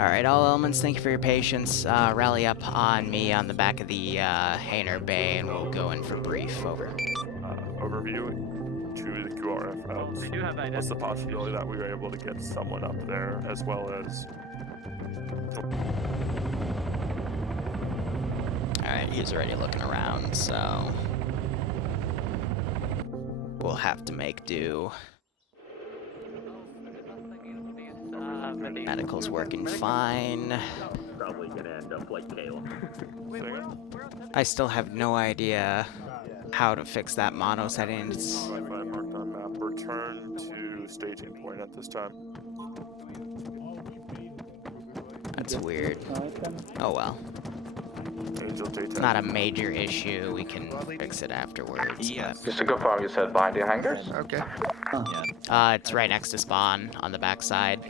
Alright, all elements, thank you for your patience. Rally up on me on the back of the hangar bay and we'll go in for brief. Over. Overview to the QRF. They do have What's the possibility that we were able to get someone up there as well as... Alright, he's already looking around, so... we'll have to make do. Medical's working fine. Probably gonna end up like Caleb. I still have no idea how to fix that mono settings. Wi-Fi marked on map. Return to staging point at this time. That's weird. Oh well. Angel It's not a major issue. We can fix it afterwards. Yes. Just to confirm, you said behind the hangars? Okay. It's right next to spawn on the backside.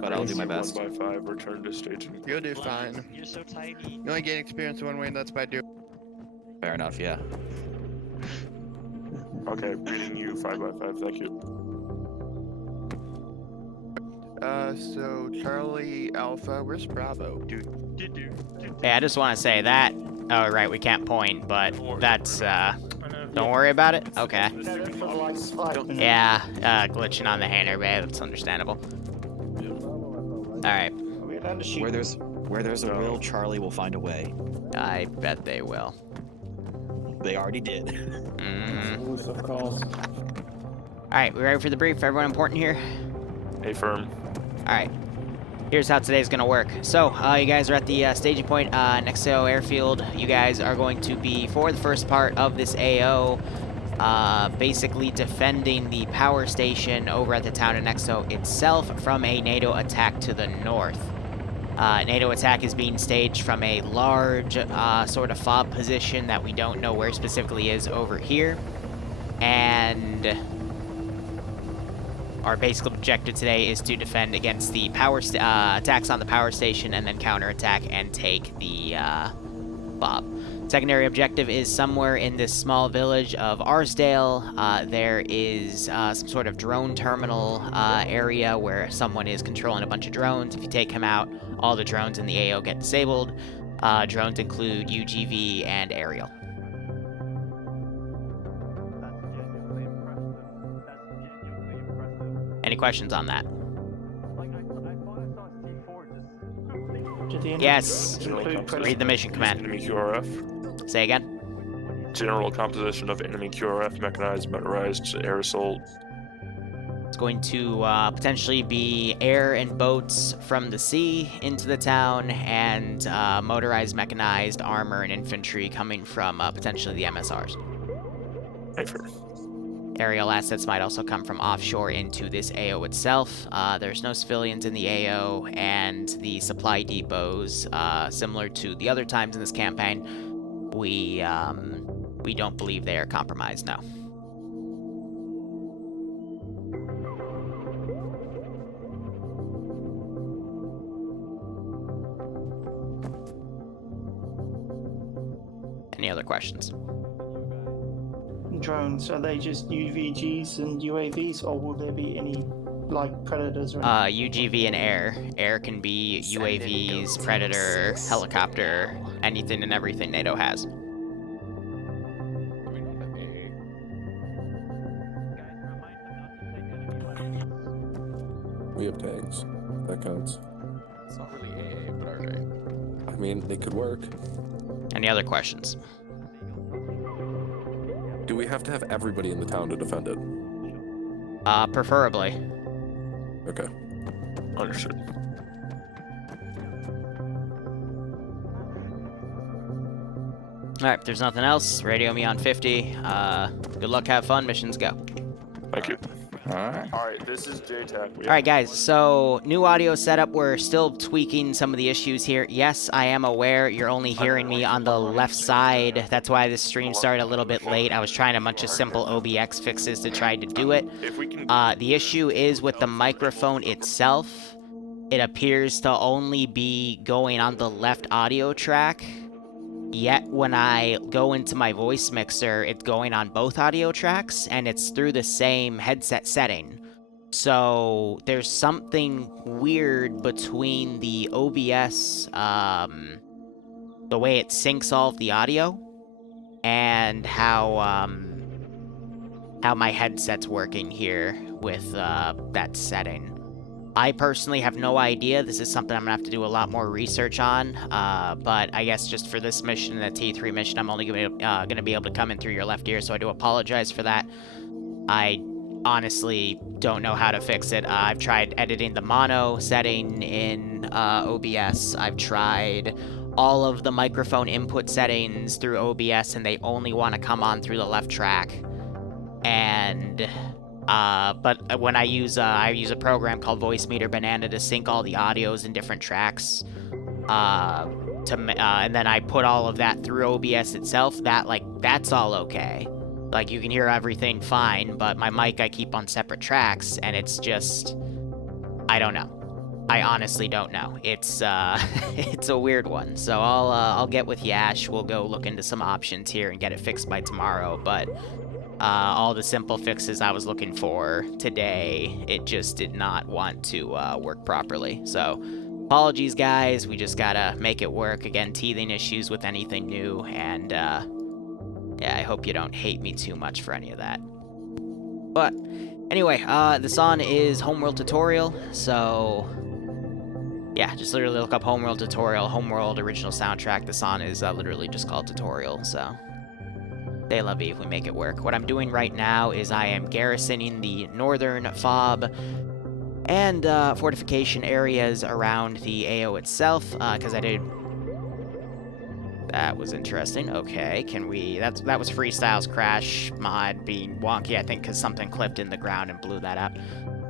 But I'll do my best. 1 by 5, return to staging. You'll do fine. You're so tiny. You only gain experience one way, and that's by doing. Fair enough, yeah. Okay, reading you 5 by 5, thank you. So Charlie Alpha, where's Bravo? Hey, I just want to say that. Oh, right, we can't point, but that's, don't worry about it? Okay. Yeah, glitching on the hangar bay, that's understandable. Alright. Where there's a will, Charlie will find a way. I bet they will. They already did. Mm-hmm. Of course. Alright, we ready for the brief? Everyone important here? Affirm. Alright. Here's how today's gonna work. So, you guys are at the staging point next to Airfield. You guys are going to be, for the first part of this AO, basically defending the power station over at the town of Nexo itself from a NATO attack to the north. NATO attack is being staged from a large sort of fob position that we don't know where specifically is over here. And our basic objective today is to defend against the power attacks on the power station and then counterattack and take the fob. Secondary objective is somewhere in this small village of Arsdale. There is some sort of drone terminal area where someone is controlling a bunch of drones. If you take him out, all the drones in the AO get disabled. Drones include UGV and aerial. Any questions on that? Yes. Read the mission command. Enemy QRF. Say again. General composition of enemy QRF, mechanized, motorized, air assault. It's going to potentially be air and boats from the sea into the town, and motorized, mechanized, armor, and infantry coming from potentially the MSRs. Affirm. Aerial assets might also come from offshore into this AO itself. There's no civilians in the AO, and the supply depots, similar to the other times in this campaign, we don't believe they are compromised, no. Any other questions? Drones, are they just UVGs and UAVs, or will there be any, like, predators or anything? UGV and air. Air can be UAVs, Predator, helicopter, anything and everything NATO has. We have tanks. That counts. It's not really AA, but alright. I mean, they could work. Any other questions? Do we have to have everybody in the town to defend it? Preferably. Okay. Understood. Alright, if there's nothing else, radio me on 50. Good luck, have fun, missions go. Thank you. Alright. Alright, this is JTAC. Alright guys, so new audio setup. We're still tweaking some of the issues here. Yes, I am aware you're only hearing me on the left side. That's why this stream started a little bit late. I was trying a bunch of simple OBX fixes to try to do it. The issue is with the microphone itself. It appears to only be going on the left audio track. Yet when I go into my voice mixer, it's going on both audio tracks, and it's through the same headset setting. So there's something weird between the OBS, the way it syncs all of the audio, and how my headset's working here with that setting. I personally have no idea. This is something I'm gonna have to do a lot more research on. But I guess just for this mission and the T3 mission, I'm only gonna be able to come in through your left ear, so I do apologize for that. I honestly don't know how to fix it. I've tried editing the mono setting in OBS. I've tried all of the microphone input settings through OBS, and they only want to come on through the left track. And but when I use a program called Voice Meter Banana to sync all the audios in different tracks, and then I put all of that through OBS itself. That's all okay. Like, you can hear everything fine, but my mic I keep on separate tracks, and it's just, I don't know. I honestly don't know. It's it's a weird one. So I'll get with Yash. We'll go look into some options here and get it fixed by tomorrow. But all the simple fixes I was looking for today, it just did not want to work properly. So apologies, guys. We just gotta make it work. Again, teething issues with anything new, and yeah, I hope you don't hate me too much for any of that. But anyway, the song is Homeworld Tutorial, so yeah, just literally look up Homeworld Tutorial, Homeworld original soundtrack. The song is literally just called Tutorial, so they love you if we make it work. What I'm doing right now is I am garrisoning the northern FOB and fortification areas around the AO itself, because I did... That was interesting. Okay, can we... That was Freestyle's crash mod being wonky, I think, because something clipped in the ground and blew that out.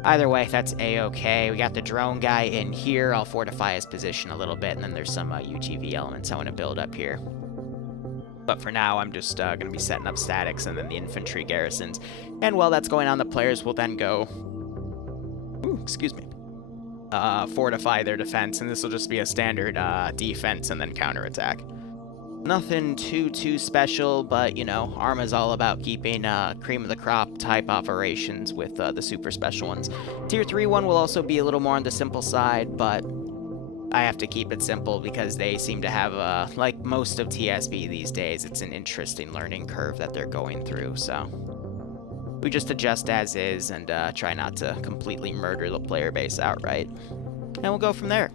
Either way, that's A-okay. We got the drone guy in here. I'll fortify his position a little bit, and then there's some UGV elements I want to build up here. But for now, I'm just going to be setting up statics and then the infantry garrisons. And while that's going on, the players will then go... Ooh, excuse me. Fortify their defense, and this will just be a standard defense and then counterattack. Nothing too special, but, you know, Arma's all about keeping cream of the crop type operations with the super special ones. Tier 3 one will also be a little more on the simple side, but I have to keep it simple because they seem to have, like most of TSB these days, it's an interesting learning curve that they're going through, so we just adjust as is and try not to completely murder the player base outright. And we'll go from there.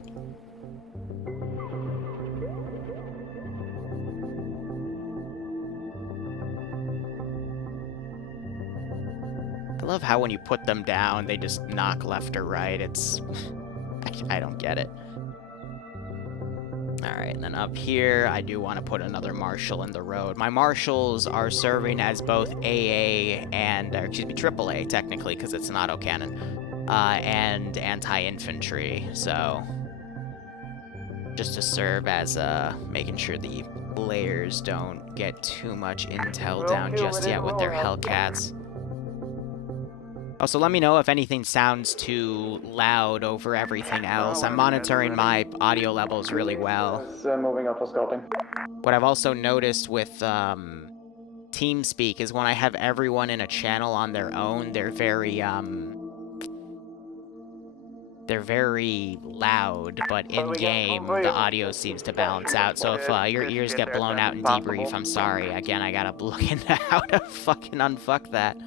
I love how when you put them down, they just knock left or right. It's... I don't get it. Alright, and then up here, I do want to put another marshal in the road. My marshals are serving as both AA and... excuse me, AAA, technically, because it's an autocannon. And anti-infantry, so... just to serve as, making sure the players don't get too much intel down just yet with their Hellcats. Also, let me know if anything sounds too loud over everything else. I'm monitoring my audio levels really well. Moving up for scouting. What I've also noticed with TeamSpeak is when I have everyone in a channel on their own, they're very loud, but in-game, the audio seems to balance out. So if your ears get blown out in debrief, I'm sorry. Again, I gotta look into how to fucking unfuck that.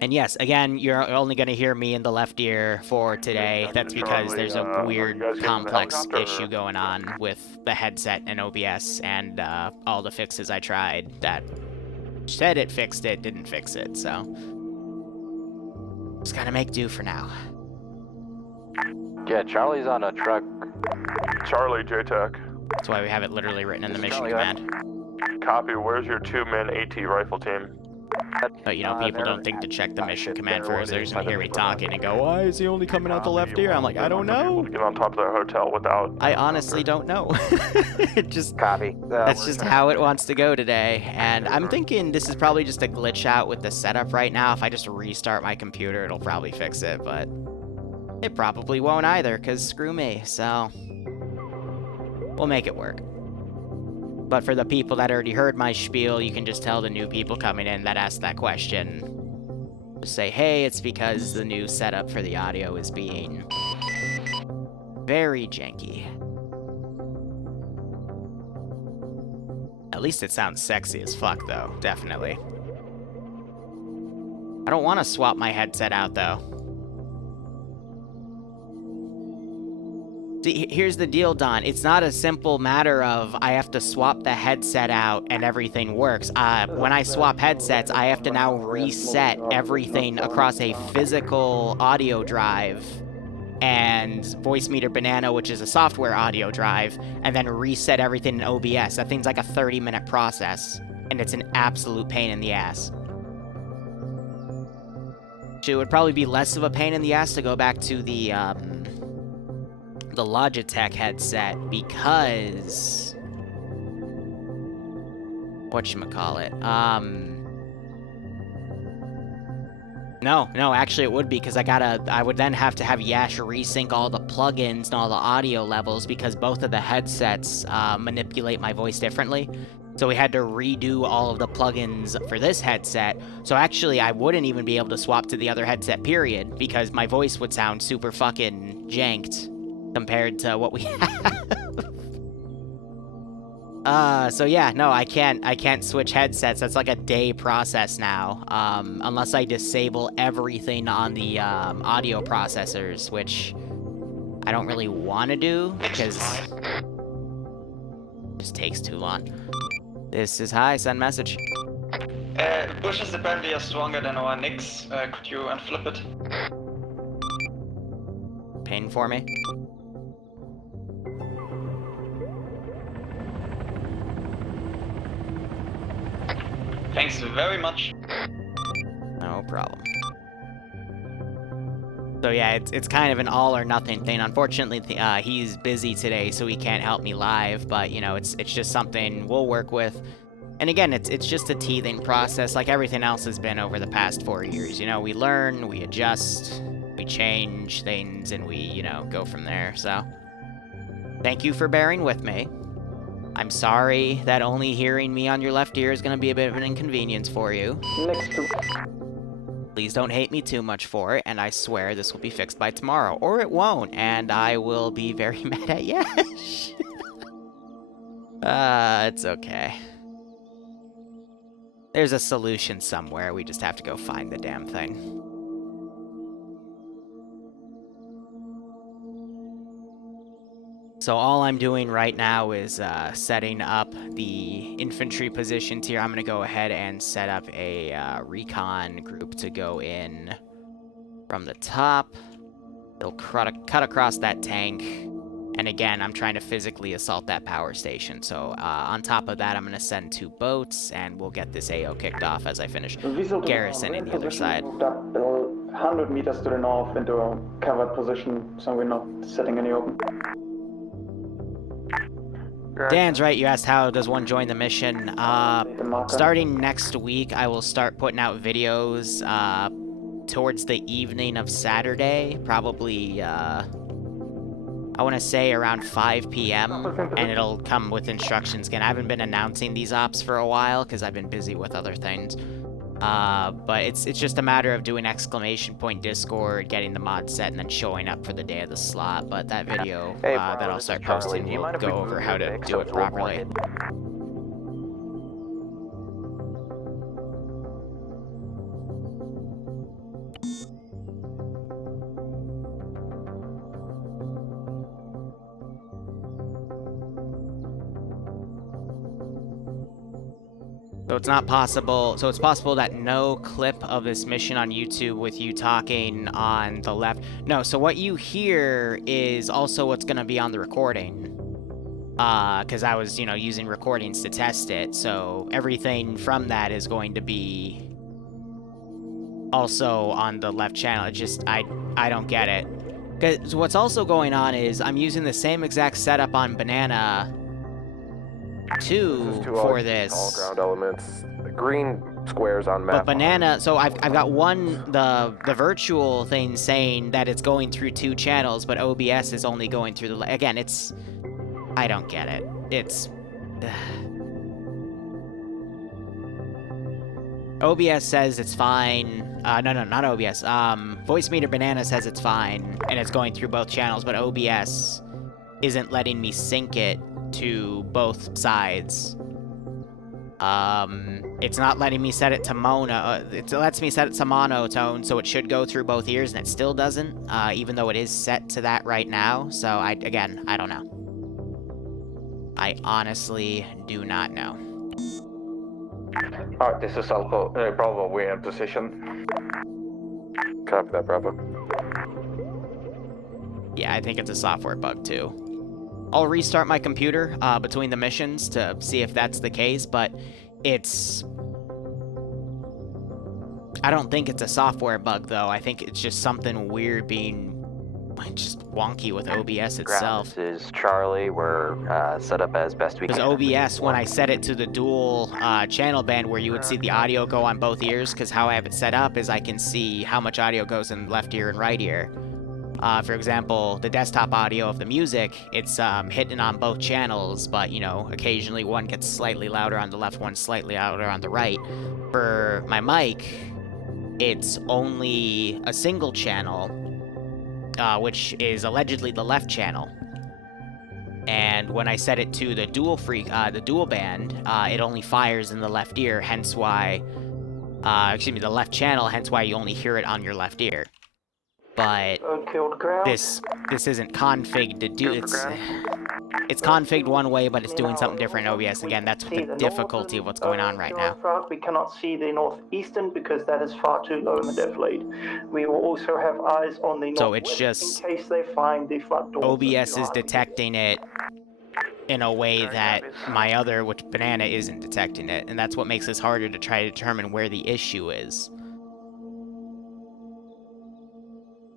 And yes, again, you're only going to hear me in the left ear for today. That's because there's a weird, complex issue going on with the headset and OBS and all the fixes I tried that said it fixed it, didn't fix it, so... just gotta make do for now. Yeah, Charlie's on a truck. Charlie, JTAC. That's why we have it literally written in the mission command. Copy, where's your 2-man AT rifle team? But, you know, people don't think to check the mission command first. They're just gonna hear me talking and go, why is he only coming out the left ear? I'm like, I don't know. Get on top of the hotel without... I honestly don't know. It just... Copy. That's just how it wants to go today. And I'm thinking this is probably just a glitch out with the setup right now. If I just restart my computer, it'll probably fix it, but... it probably won't either, because screw me, so... we'll make it work. But for the people that already heard my spiel, you can just tell the new people coming in that asked that question. Just say, hey, it's because the new setup for the audio is being very janky. At least it sounds sexy as fuck, though. Definitely. I don't want to swap my headset out, though. See, here's the deal, Don. It's not a simple matter of I have to swap the headset out and everything works. When I swap headsets, I have to now reset everything across a physical audio drive and Voice Meter Banana, which is a software audio drive, and then reset everything in OBS. That thing's like a 30-minute process, and it's an absolute pain in the ass. It would probably be less of a pain in the ass to go back to the Logitech headset because whatchamacallit, no, actually it would be, because I would then have to have Yash resync all the plugins and all the audio levels, because both of the headsets manipulate my voice differently. So we had to redo all of the plugins for this headset. So actually I wouldn't even be able to swap to the other headset, period, because my voice would sound super fucking janked compared to what we have. So yeah, no, I can't switch headsets. That's like a day process now, unless I disable everything on the audio processors, which I don't really want to do because it just takes too long. This is hi, send message. Bushes apparently are stronger than our Nix. Could you unflip it? Pin for me. Thanks very much. No problem. So yeah, it's kind of an all or nothing thing. Unfortunately, he's busy today, so he can't help me live. But you know, it's just something we'll work with. And again, it's just a teething process, like everything else has been over the past 4 years. You know, we learn, we adjust, we change things, and we, you know, go from there. So thank you for bearing with me. I'm sorry that only hearing me on your left ear is going to be a bit of an inconvenience for you. Next to... Please don't hate me too much for it, and I swear this will be fixed by tomorrow. Or it won't, and I will be very mad at Yash. It's okay. There's a solution somewhere, we just have to go find the damn thing. So all I'm doing right now is setting up the infantry positions here. I'm going to go ahead and set up a recon group to go in from the top. It'll cut across that tank. And again, I'm trying to physically assault that power station. So on top of that, I'm going to send 2 boats, and we'll get this AO kicked off as I finish garrisoning the other side. 100 meters to the north into a covered position, so we're not sitting in the open. Dan's right, you asked how does one join the mission. Starting next week, I will start putting out videos towards the evening of Saturday, probably, I want to say around 5 p.m., and it'll come with instructions. Again, I haven't been announcing these ops for a while because I've been busy with other things. But it's just a matter of doing ! Discord, getting the mod set, and then showing up for the day of the slot. But that video that I'll start posting will go over how to do it properly. So it's not possible, so it's possible that no clip of this mission on YouTube with you talking on the left. No, so what you hear is also what's going to be on the recording. Because I was, you know, using recordings to test it. So everything from that is going to be also on the left channel. It just, I don't get it. Because what's also going on is I'm using the same exact setup on Banana 2 for this. All ground elements. The green squares on map. But Banana, so I've got the virtual thing saying that it's going through 2 channels, but OBS is only going through the, again, I don't get it. OBS says it's fine. No, not OBS. Voice Meter Banana says it's fine, and it's going through both channels, but OBS isn't letting me sync it to both sides. It's not letting me set it to mono. It lets me set it to monotone, so it should go through both ears, and it still doesn't, even though it is set to that right now. So, again, I don't know. I honestly do not know. Alright, this is Alpha. Bravo, we're in position. Copy that, Bravo. Yeah, I think it's a software bug, too. I'll restart my computer between the missions to see if that's the case, but it's... I don't think it's a software bug, though. I think it's just something weird being just wonky with OBS itself. This is Charlie. We're set up as best we can. Because OBS, when I set it to the dual channel band where you would see the audio go on both ears, because how I have it set up is I can see how much audio goes in left ear and right ear. For example, the desktop audio of the music, it's hitting on both channels, but, you know, occasionally one gets slightly louder on the left, one slightly louder on the right. For my mic, it's only a single channel, which is allegedly the left channel. And when I set it to the dual band, it only fires in the left ear, hence why, the left channel, hence why you only hear it on your left ear. But this isn't configured to do it's configured one way, but it's doing something different in OBS. Again, that's the difficulty of what's going on right now. We cannot see the northeastern because that is far too low in the depth lead. We will also have eyes on the northwest, so it's just in case they find the front door. OBS is detecting it in a way that my other, which Banana, isn't detecting it, and that's what makes this harder to try to determine where the issue is.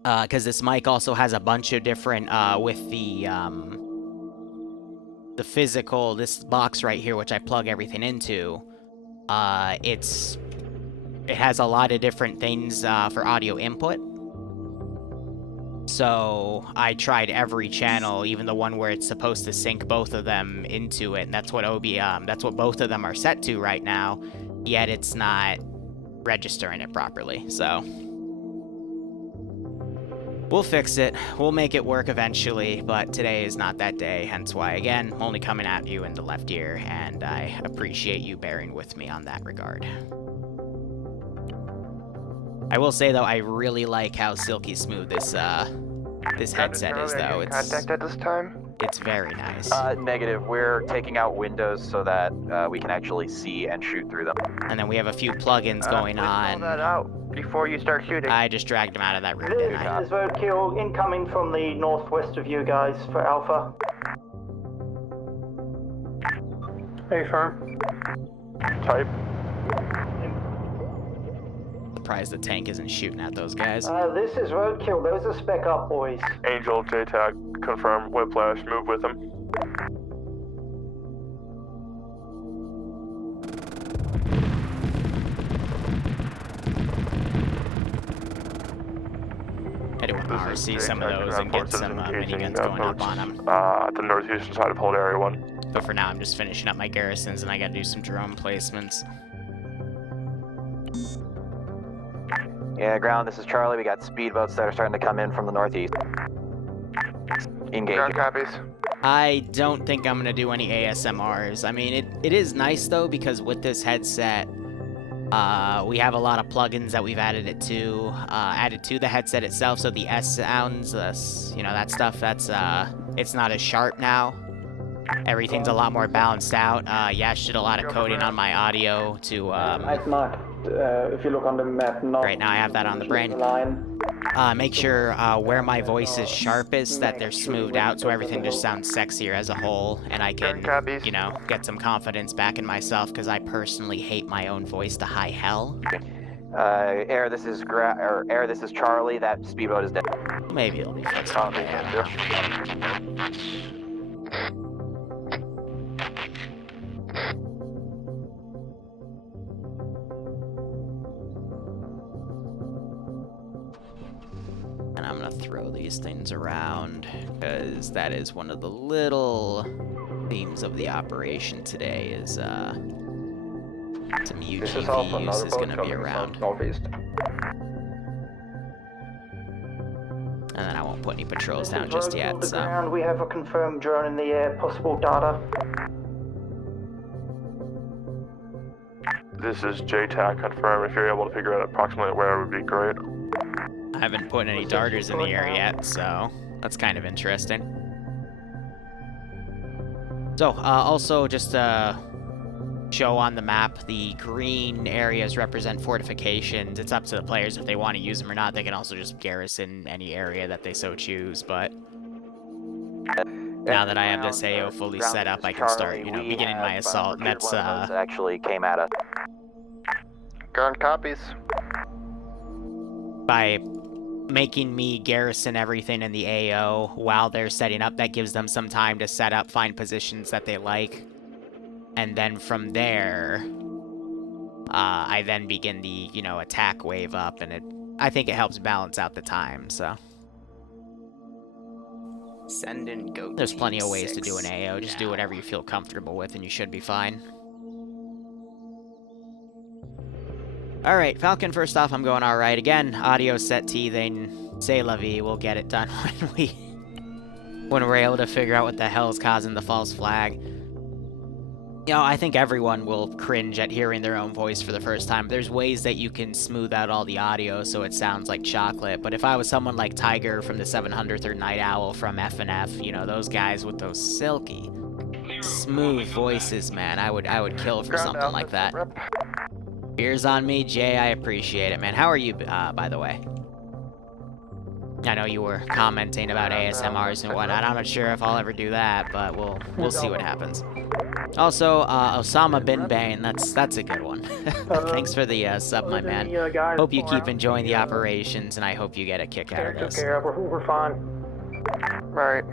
Because this mic also has a bunch of different, with the physical, this box right here, which I plug everything into, it has a lot of different things, for audio input. So, I tried every channel, even the one where it's supposed to sync both of them into it, and that's what that's what both of them are set to right now, yet it's not registering it properly, so... We'll fix it. We'll make it work eventually, but today is not that day, hence why, again, I'm only coming at you in the left ear, and I appreciate you bearing with me on that regard. I will say, though, I really like how silky smooth this headset is, though. Contact at this time? It's very nice. Negative. We're taking out windows so that we can actually see and shoot through them. And then we have a few plugins going on. Pull that out before you start shooting. I just dragged him out of that room, didn't I? This is roadkill incoming from the northwest of you guys for Alpha. Hey, firm. Type. Surprised the tank isn't shooting at those guys. This is roadkill. Those are spec up boys. Angel, JTAC, confirm, Whiplash, move with him. I do want to RC some of those and get some miniguns going up on them. The northeastern side of Hold Area 1. But for now, I'm just finishing up my garrisons, and I gotta do some drone placements. Yeah, ground, this is Charlie. We got speedboats that are starting to come in from the northeast. Engage. Ground copies. I don't think I'm gonna do any ASMRs. I mean, it is nice, though, because with this headset, we have a lot of plugins that we've added to the headset itself, so the S sounds, you know, that stuff, that's, it's not as sharp now. Everything's a lot more balanced out. Yash did a lot of coding on my audio to, I've marked, if you look on the map, not right now I have that on the brain. Make sure where my voice is sharpest, that they're smoothed out, so everything just sounds sexier as a whole, and I can, you know, get some confidence back in myself, because I personally hate my own voice to high hell. Air, this is this is Charlie. That speedboat is dead. Maybe it'll be fixed. And I'm gonna throw these things around, because that is one of the little themes of the operation today, is Some This is Alpha, UGVs another is boat going to be coming around. from northeast. And then I won't put any patrols down This is just Rogue yet, on the so... ground. We have a confirmed drone in the air. Possible data. This is JTAC confirm. If you're able to figure out approximately where, it would be great. I haven't put any darters in the air yet, so that's kind of interesting. So, also just show on the map, the green areas represent fortifications. It's up to the players if they want to use them or not. They can also just garrison any area that they so choose, but now that I have this AO fully set up, I can start, you know, beginning my assault, and that's, actually came at us. Ground copies. by making me garrison everything in the AO while they're setting up, that gives them some time to set up, find positions that they like, and then from there, I then begin the, you know, attack wave up, and I think it helps balance out the time, so. Send in go. There's plenty of ways to do an AO, just do whatever you feel comfortable with and you should be fine. Alright, Falcon, first off, I'm going alright. Again, audio set teething, c'est la vie, we'll get it done when we're able to figure out what the hell is causing the false flag. You know, I think everyone will cringe at hearing their own voice for the first time. There's ways that you can smooth out all the audio so it sounds like chocolate, but if I was someone like Tiger from the 700th or Night Owl from FNF, you know, those guys with those silky, smooth voices, man, I would kill for something like that. Beers on me, Jay, I appreciate it, man. How are you, by the way? I know you were commenting about ASMRs and whatnot. I'm not sure if I'll ever do that, but we'll see what happens. Also, Osama Bin Bane, that's a good one. Thanks for the sub, my man. Hope you keep enjoying the operations, and I hope you get a kick out of this. We're fine. Right.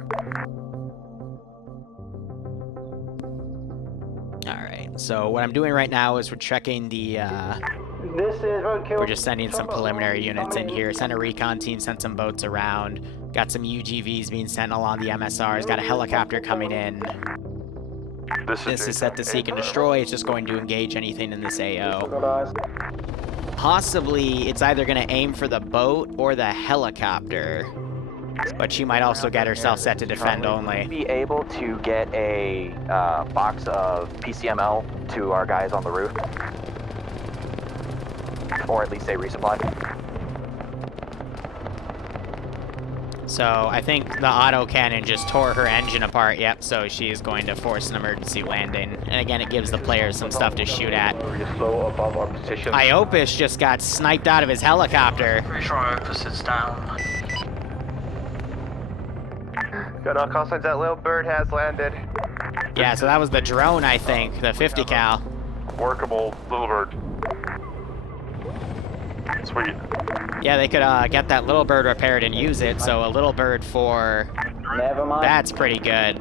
Alright, so what I'm doing right now is we're checking the, This is roadkill. we're just sending some preliminary units in here. Sent a recon team, sent some boats around. Got some UGVs being sent along the MSRs. Got a helicopter coming in. This is set to seek and destroy. It's just going to engage anything in this AO. Possibly, it's either going to aim for the boat or the helicopter. But she might also get herself set to defend only. Be able to get a box of PCML to our guys on the roof, or at least a resupply. So I think the autocannon just tore her engine apart. Yep, so she is going to force an emergency landing. And again, it gives the players some stuff to shoot at. Slow above our position. Iopis just got sniped out of his helicopter. Pretty sure Iopis is down. Got all call signs. That little bird has landed. Yeah, so that was the drone, I think, the 50 cal. Workable little bird. Sweet. Yeah, they could get that little bird repaired and use it, so a little bird for... Never mind. That's pretty good.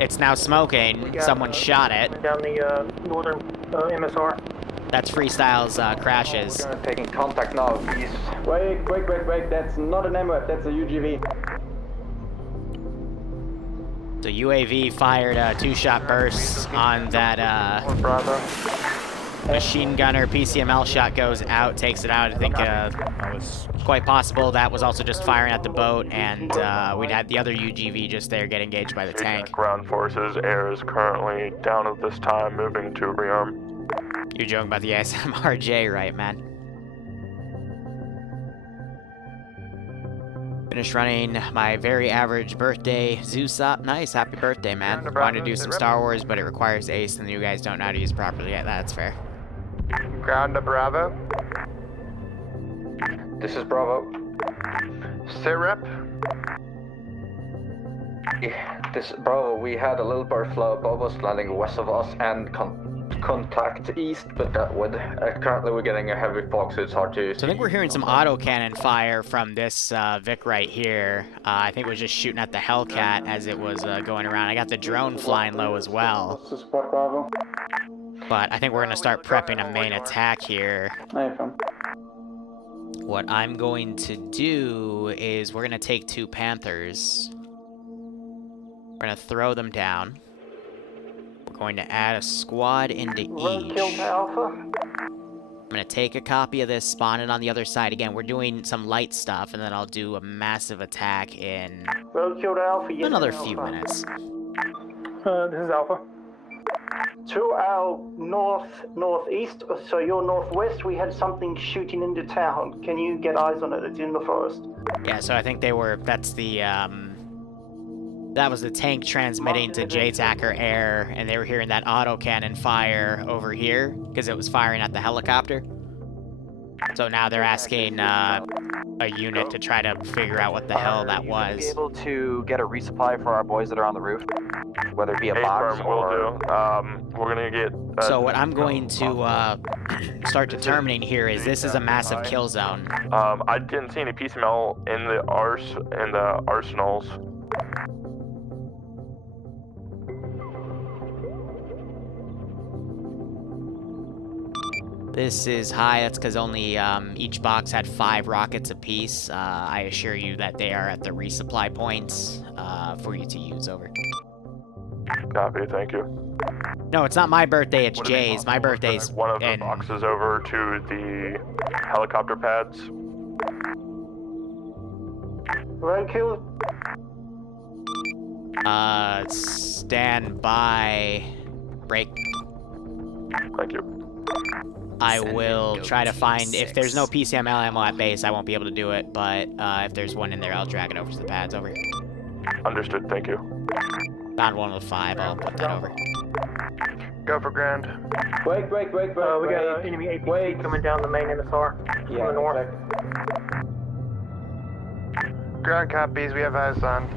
It's now smoking. Someone shot it. Down the northern MSR. That's Freestyle's crashes. Taking contact now, please. Wait. That's not an MF, that's a UGV. So UAV fired 2-shot bursts on that Bravo. machine gunner. PCML shot goes out, takes it out. I think quite possible that was also just firing at the boat, and we'd had the other UGV just there get engaged by the tank. Ground forces, air is currently down at this time, moving to rearm. You're joking about the ASMRJ, right, man? Finished running my very average birthday Zeus up. Nice, happy birthday, man. Wanted to do some Star Wars, but it requires Ace, and you guys don't know how to use it properly yet. That's fair. Ground to Bravo. This is Bravo. Sit rep. This is Bravo. We had a little bird fly above us, landing west of us, and contact east, but that would currently we're getting a heavy fog, so it's hard to. So I think we're hearing some autocannon fire from this Vic right here. I think it was just shooting at the Hellcat as it was going around. I got the drone flying low as well. Support Bravo. But I think we're gonna start prepping a main attack here. What I'm going to do is we're gonna take 2 Panthers. We're gonna throw them down. We're We're going to add a squad into Roadkill each. to Alpha. I'm going to take a copy of this, spawn it on the other side. Again, we're doing some light stuff, and then I'll do a massive attack in Roadkill to Alpha. Yes, another Alpha. few minutes. This is Alpha. To our northeast, so your northwest, we had something shooting into town. Can you get eyes on it? It's in the forest. Yeah, so I think they were, that's the, that was the tank transmitting to JTACR Air, and they were hearing that autocannon fire over here, because it was firing at the helicopter. So now they're asking, a unit to try to figure out what the hell that Are you was. be able to get a resupply for our boys that are on the roof? Whether it be a box Firm or... will do. We're gonna get... So what I'm going to, start determining here is this is a massive kill zone. I didn't see any PCML in the arsenals. This is high, that's because only each box had 5 rockets apiece. I assure you that they are at the resupply points for you to use, over. Copy, thank you. No, it's not my birthday, it's Would it be Jay's. My possible to birthday's connect one of the in... boxes over to the helicopter pads. Roadkill. Stand by. Break. Thank you. I Send will in, go try to Team find, if there's no 6. PCML ammo at base, I won't be able to do it, but if there's one in there, I'll drag it over to the pads, over. Understood, thank you. Found one with 5, I'll put that over. Go for ground. Wait. We got an enemy APC coming down the main MSR from the north. Ground copies, we have eyes on.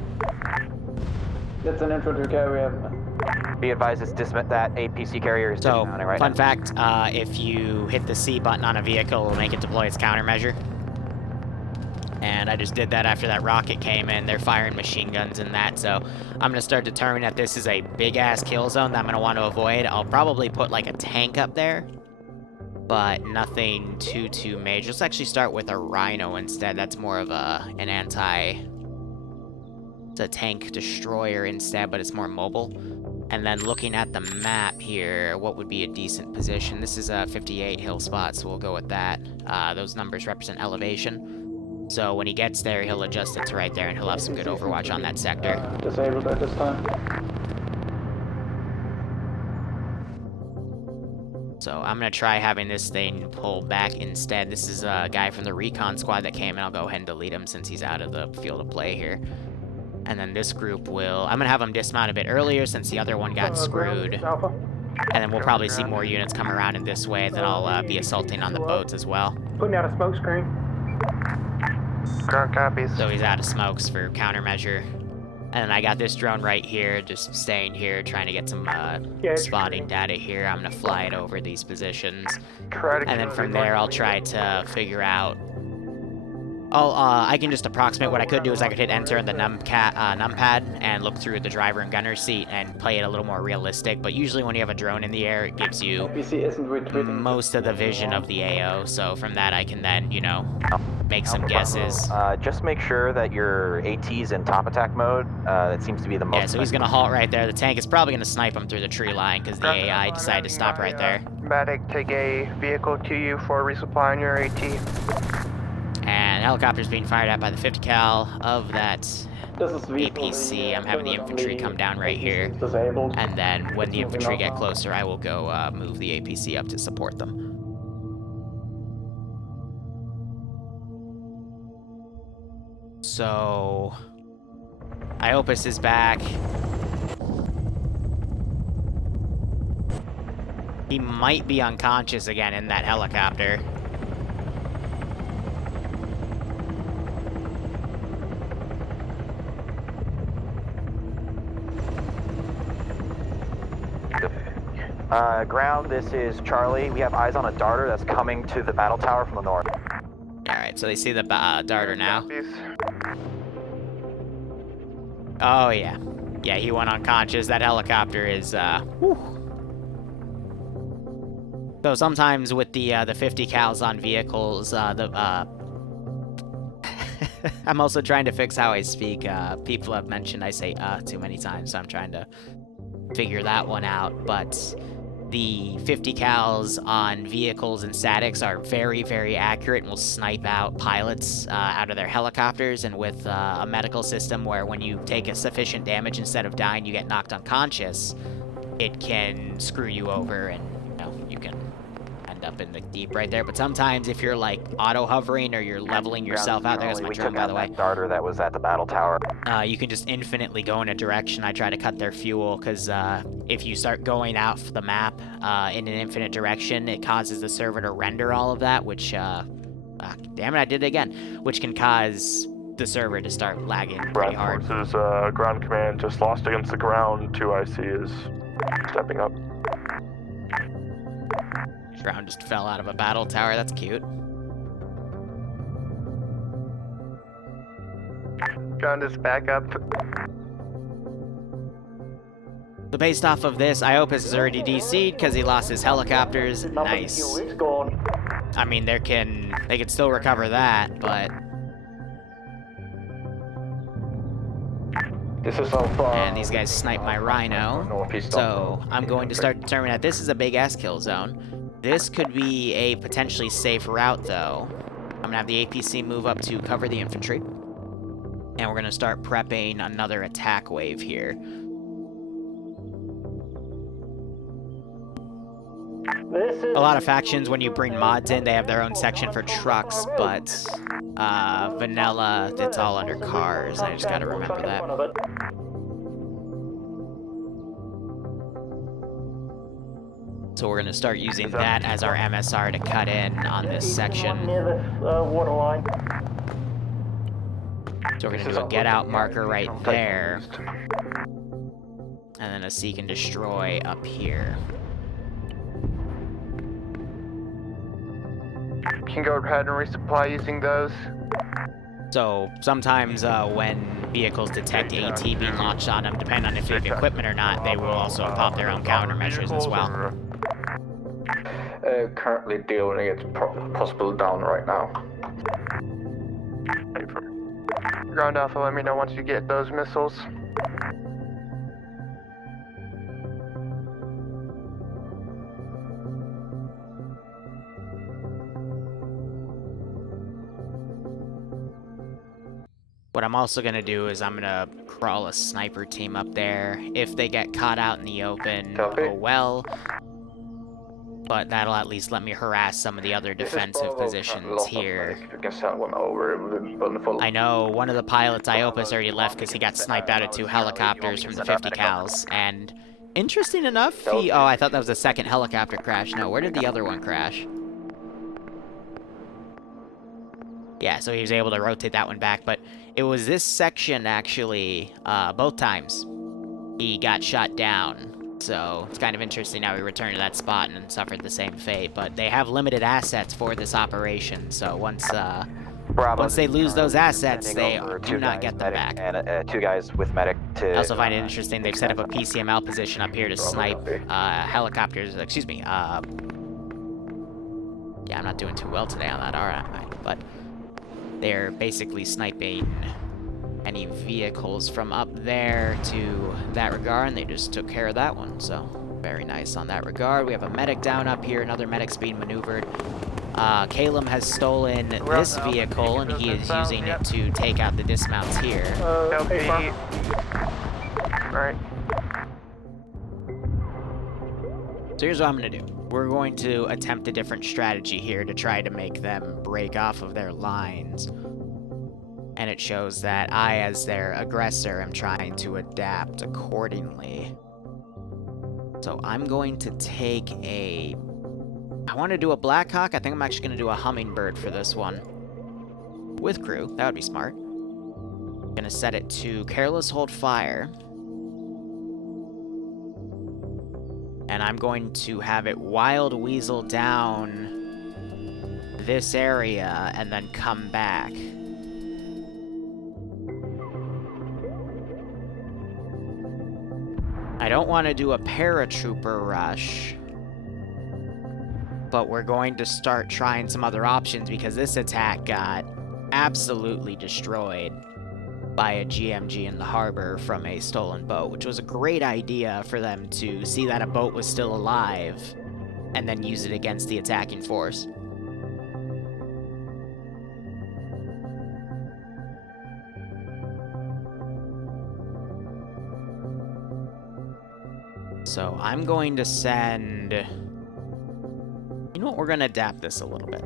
It's an infantry carrier. Be advised, that APC carrier is So, dismounting right fun now. fact, if you hit the C button on a vehicle, it'll make it deploy its countermeasure. And I just did that after that rocket came in. They're firing machine guns and that, so I'm gonna start determining that this is a big-ass kill zone that I'm gonna want to avoid. I'll probably put, like, a tank up there, but nothing too major. Let's actually start with a Rhino instead. That's more of an it's a tank destroyer instead, but it's more mobile. And then looking at the map here, what would be a decent position? This is a 58 hill spot, so we'll go with that. Those numbers represent elevation. So when he gets there, he'll adjust it to right there, and he'll have some good overwatch on that sector. Disabled at this time. So I'm gonna try having this thing pull back instead. This is a guy from the recon squad that came, and I'll go ahead and delete him since he's out of the field of play here. And then this group will... I'm gonna have them dismount a bit earlier since the other one got screwed. And then we'll probably see more units come around in this way, then I'll be assaulting on the boats as well. Putting out a smoke screen. Ground copies. So he's out of smokes for countermeasure. And then I got this drone right here, just staying here, trying to get some spotting data here. I'm gonna fly it over these positions. And then from there, I'll try to figure out... I can just approximate. What I could do is I could hit enter in the numpad and look through the driver and gunner seat and play it a little more realistic. But usually when you have a drone in the air, it gives you APC isn't retreating. most of the vision of the AO. So from that, I can then, you know, make some guesses. Just make sure that your AT's in top attack mode. That seems to be the most... Yeah, so he's going to halt right there. The tank is probably going to snipe him through the tree line because the AI decided to stop right there. Medic, take a vehicle to you for resupply on your AT. And helicopter's being fired at by the 50 cal of that This is APC. I'm having the infantry come down right here. Disabled. And then when the infantry get closer, I will go move the APC up to support them. So... Iopus is back. He might be unconscious again in that helicopter. Ground, this is Charlie. We have eyes on a darter that's coming to the battle tower from the north. Alright, so they see the darter now. Oh, yeah. Yeah, he went unconscious. That helicopter is, whew. So sometimes with the 50 cals on vehicles, I'm also trying to fix how I speak. People have mentioned I say, too many times, so I'm trying to figure that one out, but the 50 cals on vehicles and statics are very, very accurate and will snipe out pilots out of their helicopters. And with a medical system where when you take a sufficient damage, instead of dying, you get knocked unconscious, it can screw you over and, you know, you can end up in the deep right there. But sometimes if you're like auto hovering or you're leveling yourself out, there's my drone, by the way. Darter that was at the battle tower. You can just infinitely go in a direction. I try to cut their fuel because if you start going out the map in an infinite direction, it causes the server to render all of that, which, damn it, I did it again, which can cause the server to start lagging pretty hard. Forces, ground command just lost against the ground. 2IC is stepping up. Ground just fell out of a battle tower. That's cute. Ground is back up. So based off of this, Iopus is already DC'd because he lost his helicopters. Nice. It's gone. I mean, they can still recover that, but... This is Alpha. And these guys snipe my Rhino. So I'm going to start determining that this is a big-ass kill zone. This could be a potentially safe route, though. I'm going to have the APC move up to cover the infantry. And we're going to start prepping another attack wave here. A lot of factions, when you bring mods in, they have their own section for trucks, but vanilla, it's all under cars. I just got to remember that. So we're going to start using that as our MSR to cut in on this section. Near the waterline. So we're going to do a get out marker right there. And then a seek and destroy up here. You can go ahead and resupply using those. So sometimes when vehicles detect AT being launched on them, depending on if you have equipment or not, they will also pop their own countermeasures as well. Currently dealing it possible down right now. Ground Alpha, let me know once you get those missiles. What I'm also going to do is I'm going to crawl a sniper team up there. If they get caught out in the open, oh well. But that'll at least let me harass some of the other defensive positions here. I know one of the pilots, Iopus, already left because he got sniped out of 2 helicopters from the 50 cals. And interesting enough, he... Oh, I thought that was a second helicopter crash. No, where did the other one crash? Yeah, so he was able to rotate that one back, but it was this section, actually, both times he got shot down. So it's kind of interesting how he returned to that spot and suffered the same fate, but they have limited assets for this operation, so once they lose those assets, they do not get them back. And 2 guys with medic to... I also find it interesting they've set up a PCML position up here to snipe helicopters, excuse me, yeah, I'm not doing too well today on that, alright, but... They're basically sniping any vehicles from up there to that regard, and they just took care of that one, so very nice on that regard. We have a medic down up here, another medic's being maneuvered. Calum has stolen this vehicle, and he is using it to take out the dismounts here. Alright. So here's what I'm going to do. We're going to attempt a different strategy here to try to make them break off of their lines. And it shows that I, as their aggressor, am trying to adapt accordingly. So I'm going to take a... I want to do a Black Hawk. I think I'm actually going to do a Hummingbird for this one. With crew. That would be smart. I'm going to set it to Careless Hold Fire. And I'm going to have it Wild Weasel down this area and then come back. I don't want to do a paratrooper rush, but we're going to start trying some other options because this attack got absolutely destroyed. by a GMG in the harbor from a stolen boat, which was a great idea for them to see that a boat was still alive and then use it against the attacking force. So I'm going to send... You know what? We're going to adapt this a little bit.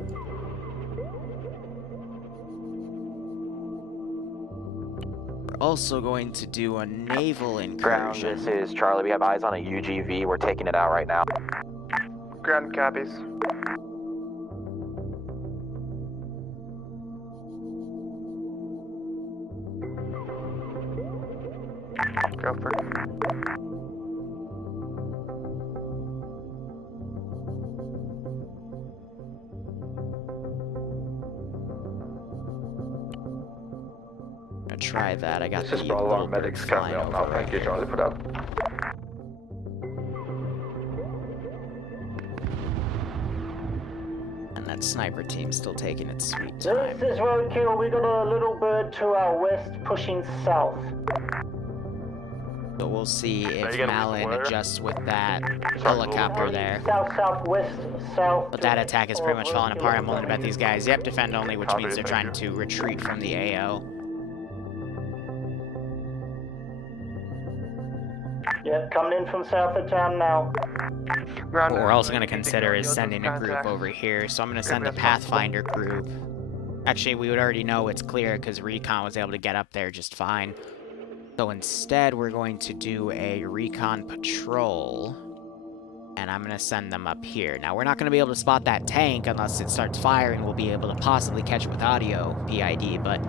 We're also going to do a naval Ground, incursion. this is Charlie. We have eyes on a UGV. We're taking it out right now. Ground copies. Go for it. Try that. I got This is the Bravo, little our medics bird coming flying up now. over Thank you, here. Charlie, for that. And that sniper team's still taking its sweet time. This is roadkill. We got a little bird to our west pushing south. So we'll see if you gonna Malin where? adjusts with that helicopter there. South-southwest, south. But that attack is pretty much falling Roadkill. apart. I'm willing to bet these guys, yep, defend only, which Copy, means they're thank trying to retreat from the AO. Yep, coming in from south of town now. What we're also going to consider is sending a group over here. So I'm going to send a Pathfinder group. Actually, we would already know it's clear because Recon was able to get up there just fine. So instead, we're going to do a Recon patrol. And I'm going to send them up here. Now, we're not going to be able to spot that tank unless it starts firing. We'll be able to possibly catch it with audio PID, but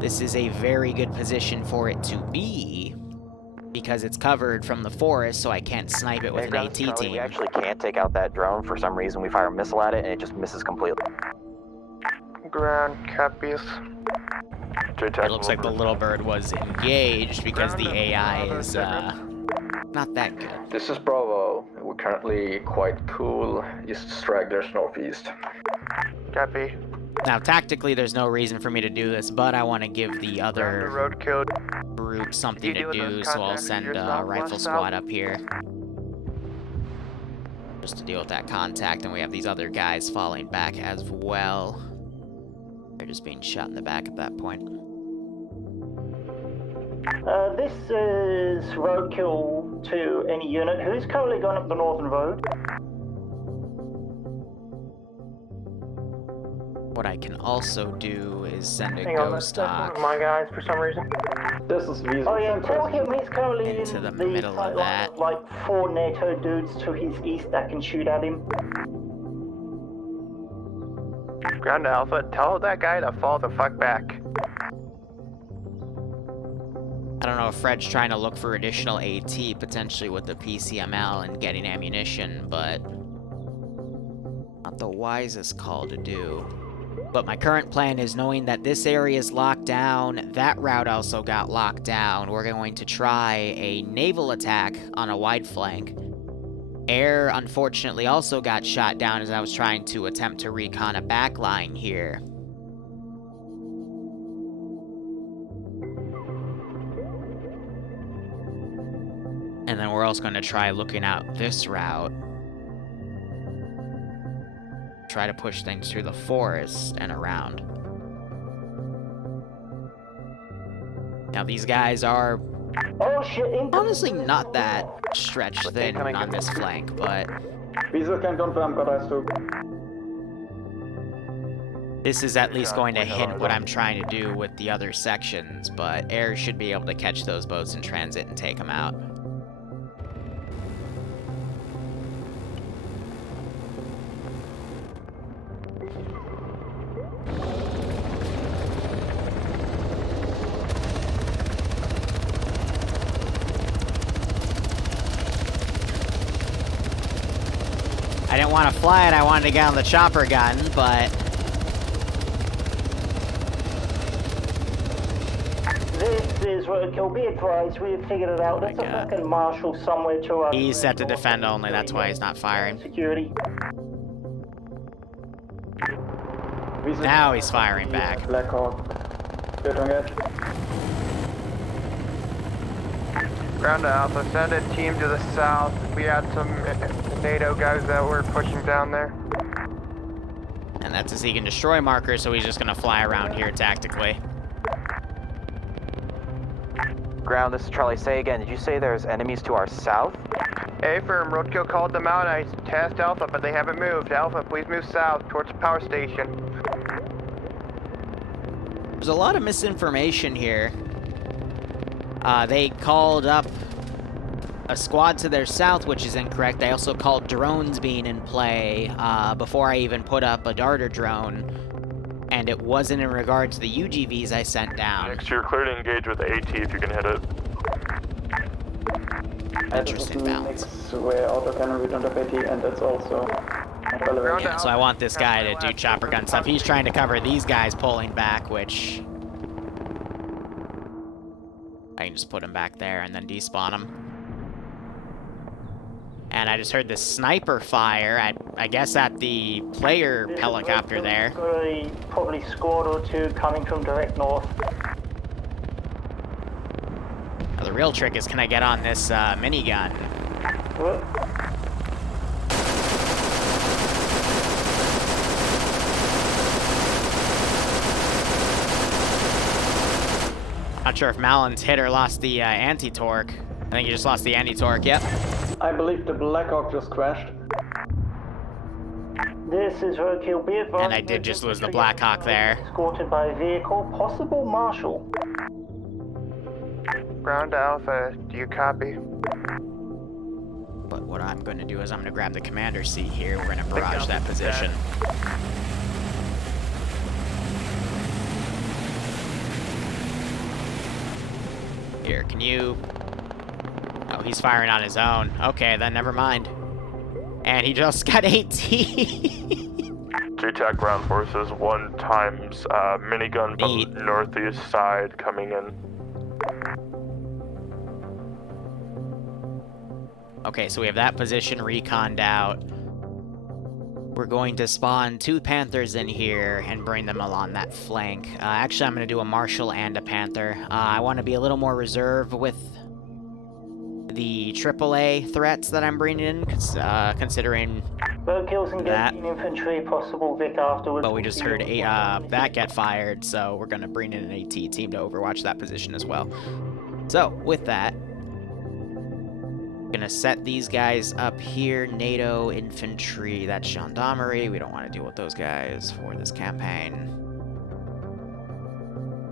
this is a very good position for it to be because it's covered from the forest, so I can't snipe it with an AT We team. actually can't take out that drone. For some reason, we fire a missile at it, and it just misses completely. Ground copies. It looks like the little bird was engaged because the AI is not that good. This is Bravo. We're currently quite cool. Just stragglers northeast. Copy. Now, tactically, there's no reason for me to do this, but I want to give the Ground other roadkill. group something You to deal with do, those so I'll contacts send a yourself, rifle west, squad south? up here. Just to deal with that contact, and we have these other guys falling back as well. They're just being shot in the back at that point. This is roadkill to any unit. Who's currently going up the northern road? What I can also do is send a Hang on, ghost that's one stock of my guys for some reason. This is Visa. Oh yeah, tell him he's currently Into in the middle of that. Like 4 NATO dudes to his east that can shoot at him. Ground Alpha, tell that guy to fall the fuck back. I don't know if Fred's trying to look for additional AT, potentially with the PCML and getting ammunition, but not the wisest call to do. But my current plan is, knowing that this area is locked down, that route also got locked down, we're going to try a naval attack on a wide flank. Air, unfortunately, also got shot down as I was trying to attempt to recon a backline here. And then we're also going to try looking out this route. Try to push things through the forest and around. Now these guys are Oh shit! honestly not that stretched thin on this flank, but Visa can confirm, got eyes too. this is at least going to hint what I'm trying to do with the other sections, but Air should be able to catch those boats in transit and take them out. I didn't want to fly it, I wanted to get on the chopper gun, but This is roadkill. Be advised, we have figured it out. There's a God. fucking marshal somewhere to us. he's set to defend only, that's why he's not firing. Security. Visa Now he's firing back. Black Hawk. Good on it. Ground to Alpha, send a team to the south. We had some NATO guys that were pushing down there. And that's a seek and destroy marker, so he's just gonna fly around here tactically. Ground, this is Charlie. Say again, did you say there's enemies to our south? A firm, Roadkill called them out. I tasked Alpha, but they haven't moved. Alpha, please move south towards the power station. There's a lot of misinformation here. They called up a squad to their south, which is incorrect. They also called drones being in play before I even put up a darter drone. And it wasn't in regard to the UGVs I sent down. Next, you're clear to engage with AT if you can hit it. Interesting balance. Where autocannon we don't have AT, and that's also relevant. Yeah, so I want this guy to do chopper gun stuff. He's trying to cover these guys pulling back, which I can just put him back there and then despawn him. And I just heard the sniper fire at, I guess, at the player helicopter there. Probably squad or two coming from direct north. Now, the real trick is, can I get on this minigun? What? Not sure if Malon's hit or lost the anti-torque. I think he just lost the anti-torque, yep. I believe the Blackhawk just crashed. This is Roadkill. Be advised. And I did just lose the Blackhawk there. Escorted by a vehicle, possible marshal. Ground to Alpha, do you copy? But what I'm going to do is I'm going to grab the commander seat here. We're going to barrage that position. Here, can you... Oh, he's firing on his own. Okay, then never mind. And he just got 18. JTAC ground forces, 1 times minigun from Neat. northeast side coming in. Okay, so we have that position reconned out. We're going to spawn 2 Panthers in here and bring them along that flank. Actually, I'm going to do a Marshal and a Panther. I want to be a little more reserved with the AAA threats that I'm bringing in, considering Roadkill's that. engaging infantry, possible Vic afterwards. But we just heard that get fired, so we're going to bring in an AT team to overwatch that position as well. So, with that, gonna set these guys up here. NATO infantry, that's gendarmerie. We don't want to deal with those guys for this campaign.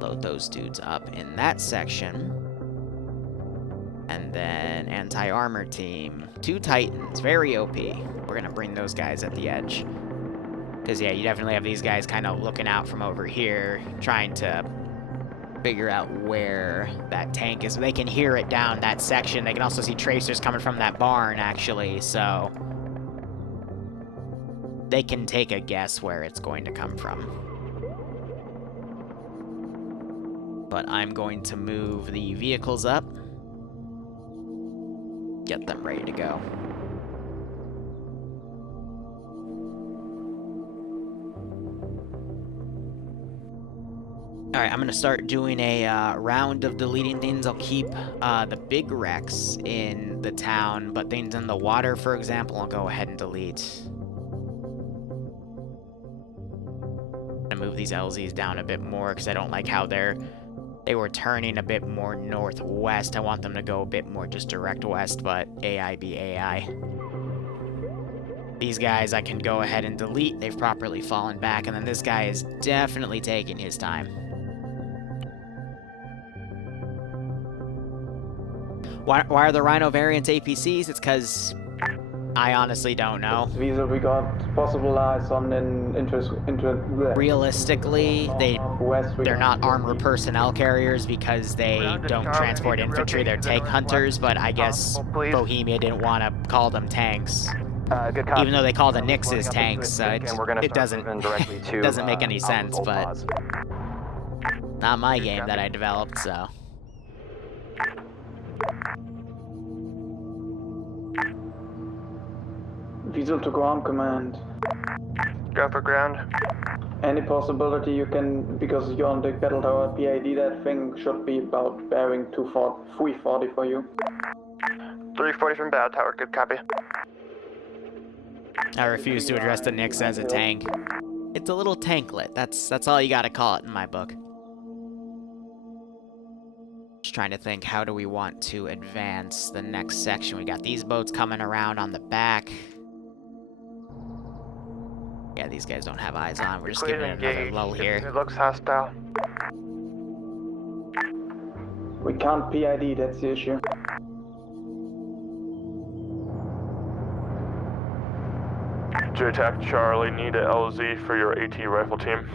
Load those dudes up in that section. And then anti-armor team. 2 Titans, very OP. We're gonna bring those guys at the edge. Because yeah, you definitely have these guys kind of looking out from over here, trying to figure out where that tank is. They can hear it down that section. They can also see tracers coming from that barn, actually, so they can take a guess where it's going to come from. But I'm going to move the vehicles up, get them ready to go. Alright, I'm gonna start doing a round of deleting things. I'll keep the big wrecks in the town, but things in the water, for example, I'll go ahead and delete. I'm gonna move these LZs down a bit more because I don't like how they were turning a bit more northwest. I want them to go a bit more just direct west, but AI be AI. These guys I can go ahead and delete. They've properly fallen back, and then this guy is definitely taking his time. Why are the Rhino variants APCs? It's because I honestly don't know. Visa we got possible eyes on Realistically, they're not armored personnel carriers because they don't transport infantry. They're tank hunters, but I guess Bohemia didn't want to call them tanks. Even though they call the Nixes tanks, it doesn't doesn't make any sense, but not my game that I developed, so. Visual to ground command. Go for ground. Any possibility you can, because you're on the battle tower PID, that thing should be about bearing 340 for you. 340 from battle tower, good copy. I refuse to address the Nix as a tank. It's a little tanklet. That's all you gotta call it in my book. Just trying to think, how do we want to advance the next section? We got these boats coming around on the back. Yeah, these guys don't have eyes on. We're just giving it another lull here. It looks hostile. We can't PID, that's the issue. JTAC Charlie, need a LZ for your AT rifle team.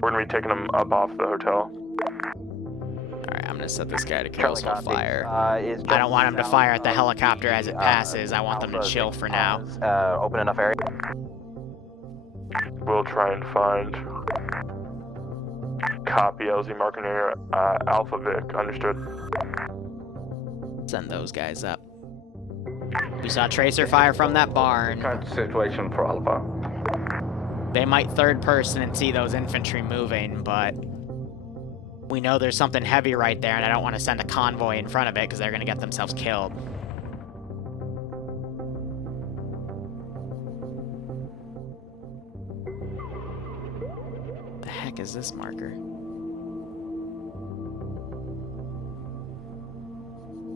We're gonna be taking them up off the hotel. Alright, I'm gonna set this guy to Charlie cancel copy. fire. I don't want him to fire at the helicopter as it passes. I want them to chill for now. Open enough area. We'll try and find. Copy, LZ marking here, Alpha Vic, understood. Send those guys up. We saw tracer fire from that barn. Current situation for Alpha. They might third person and see those infantry moving, but we know there's something heavy right there, and I don't want to send a convoy in front of it because they're going to get themselves killed. The heck is this marker?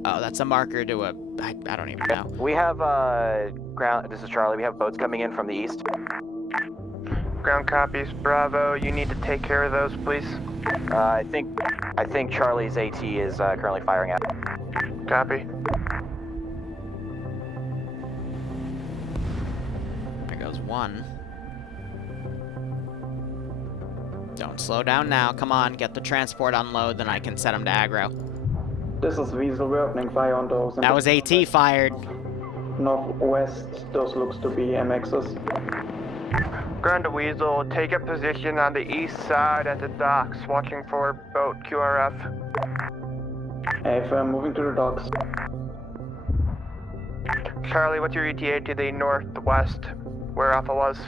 Oh, that's a marker to a... I don't even know. We have, ground... This is Charlie. We have boats coming in from the east. Ground copies. Bravo. You need to take care of those, please. I think Charlie's AT is currently firing at. Copy. There goes one. Don't slow down now. Come on, get the transport unload, then I can set them to aggro. This is Weasel, we're opening fire on those. That was AT fired. Northwest, those looks to be MXs. Ground to Weasel, take a position on the east side at the docks, watching for boat QRF. If I'm moving to the docks. Charlie, what's your ETA to the northwest, where Alpha was?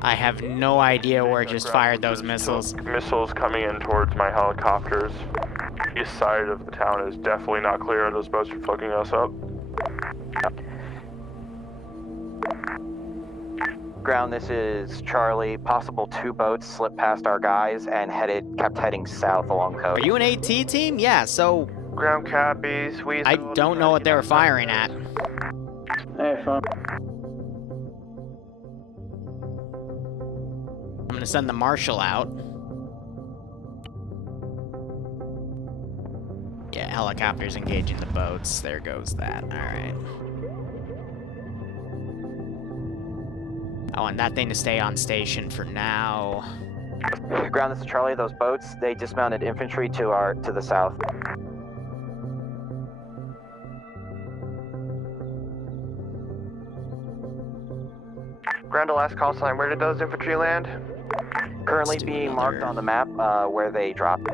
I have no idea where it just fired those missiles. Missiles coming in towards my helicopters. East side of the town is definitely not clear. Those boats are fucking us up. Ground, this is Charlie. Possible 2 boats slipped past our guys and kept heading south along coast. Are you an AT team? Yeah, so... Ground copies, Weasel. I don't know what they were firing at. Hey, fun. I'm gonna send the marshal out. Yeah, helicopters engaging the boats. There goes that. Alright. I want that thing to stay on station for now. Ground, this is Charlie. Those boats, they dismounted infantry to the south. Ground to last call sign. Where did those infantry land? Currently being marked on the map where they dropped.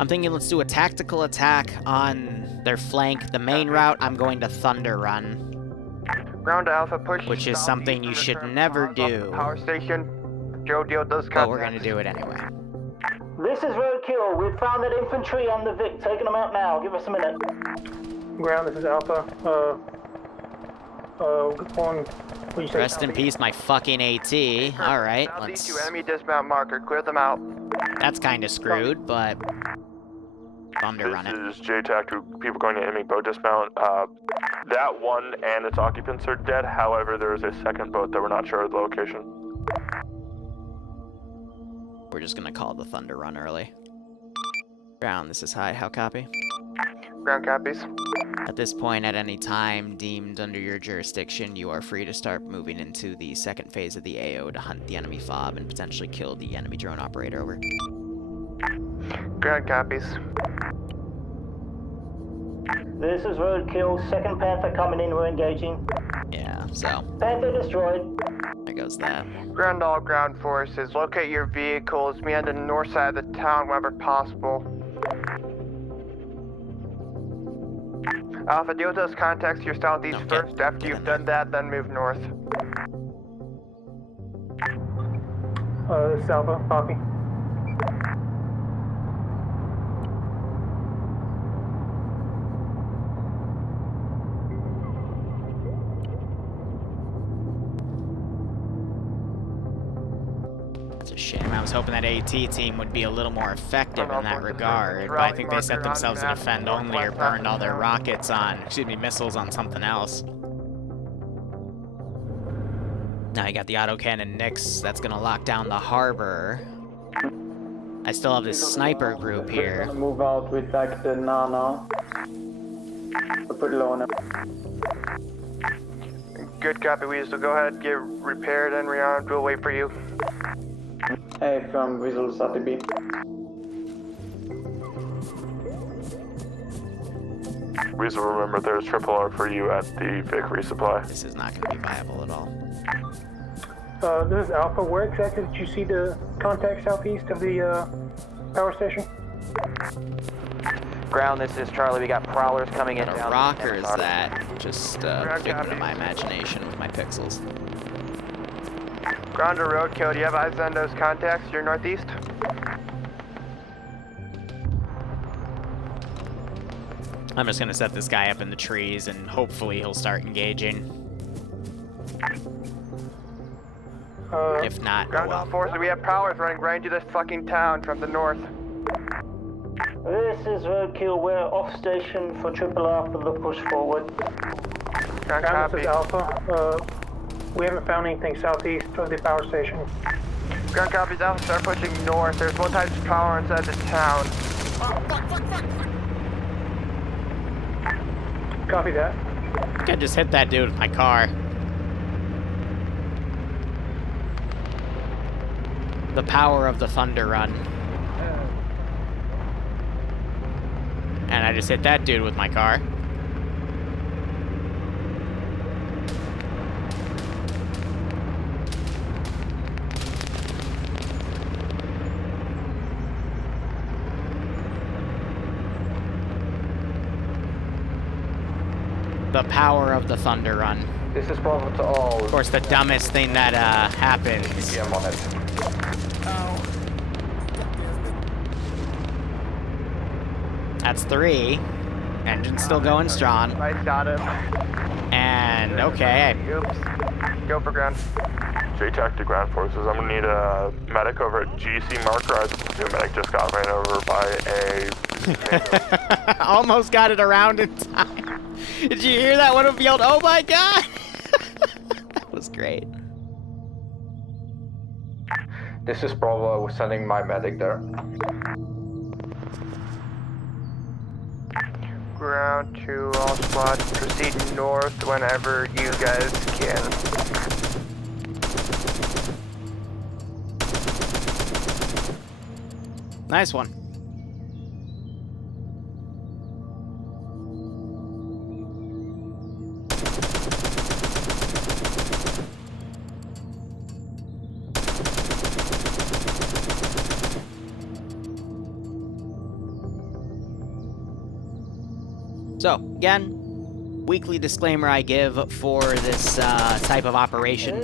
I'm thinking let's do a tactical attack on their flank. The main route, I'm going to Thunder Run. Ground to Alpha, push. Which is something you should never do. Power station. Joe Deal does contact. But we're going to do it anyway. This is roadkill. We've found that infantry on the Vic. Taking them out now. Give us a minute. Ground, this is Alpha. Rest in peace, my fucking AT. Alright, let's... Southeast to enemy dismount marker. Clear them out. That's kind of screwed, but... Thunder Run it. This is JTAC to people going to enemy boat dismount. That one and its occupants are dead. However, there is a second boat that we're not sure of the location. We're just gonna call the Thunder Run early. Ground, this is high. How copy? Ground copies. At this point, at any time deemed under your jurisdiction, you are free to start moving into the second phase of the AO to hunt the enemy FOB and potentially kill the enemy drone operator. Over. Ground copies. This is roadkill. Second Panther coming in. We're engaging. Yeah, so... Panther destroyed. There goes that. Ground all ground forces. Locate your vehicles. Meet on the north side of the town wherever possible. Alpha, deal with those contacts to your southeast first. After you've done that, then move north. This is Alpha. Copy. It's a shame. I was hoping that AT team would be a little more effective in that regard, but I think they set themselves to defend only or burned all their rockets on, missiles on something else. Now you got the autocannon Nix that's gonna lock down the harbor. I still have this sniper group here. We're gonna move out with like the Nana. We're pretty low on it. Good copy, Weasel. Go ahead, get repaired and rearmed. We'll wait for you. Hey, from Weasel Satibi. Weasel, remember there's triple R for you at the Vic resupply. This is not going to be viable at all. This is Alpha. Where exactly did you see the contact southeast of the power station? Ground, this is Charlie. We got prowlers coming in. What a rocker is that? Just figment of my imagination with my pixels. Ground to roadkill. Do you have eyes on those contacts? You're northeast? I'm just going to set this guy up in the trees and hopefully he'll start engaging. If not, Ground well. forces, we have prowlers running right into this fucking town from the north. This is roadkill. We're off station for triple R for the push forward. Ground Ground, copy. this is Alpha. We haven't found anything southeast of the power station. Ground copies, Alpha. Start pushing north. There's one type of power inside the town. Copy that. I think I just hit that dude with my car. The power of the Thunder Run. And I just hit that dude with my car. The power of the Thunder Run. This is Bravo to all. Of course, the dumbest thing that happens. GM on it. That's 3. Engine's still going strong. I got him. And okay. Oops. Go for ground. JTAC to ground forces. I'm gonna need a medic over at GC marker. New medic just got ran over by a. Almost got it around in time. Did you hear that one of yelled, "Oh my god!" That was great. This is Bravo. I was sending my medic there. Ground to all squads. Proceed north whenever you guys can. Nice one. So, again, weekly disclaimer I give for this type of operation.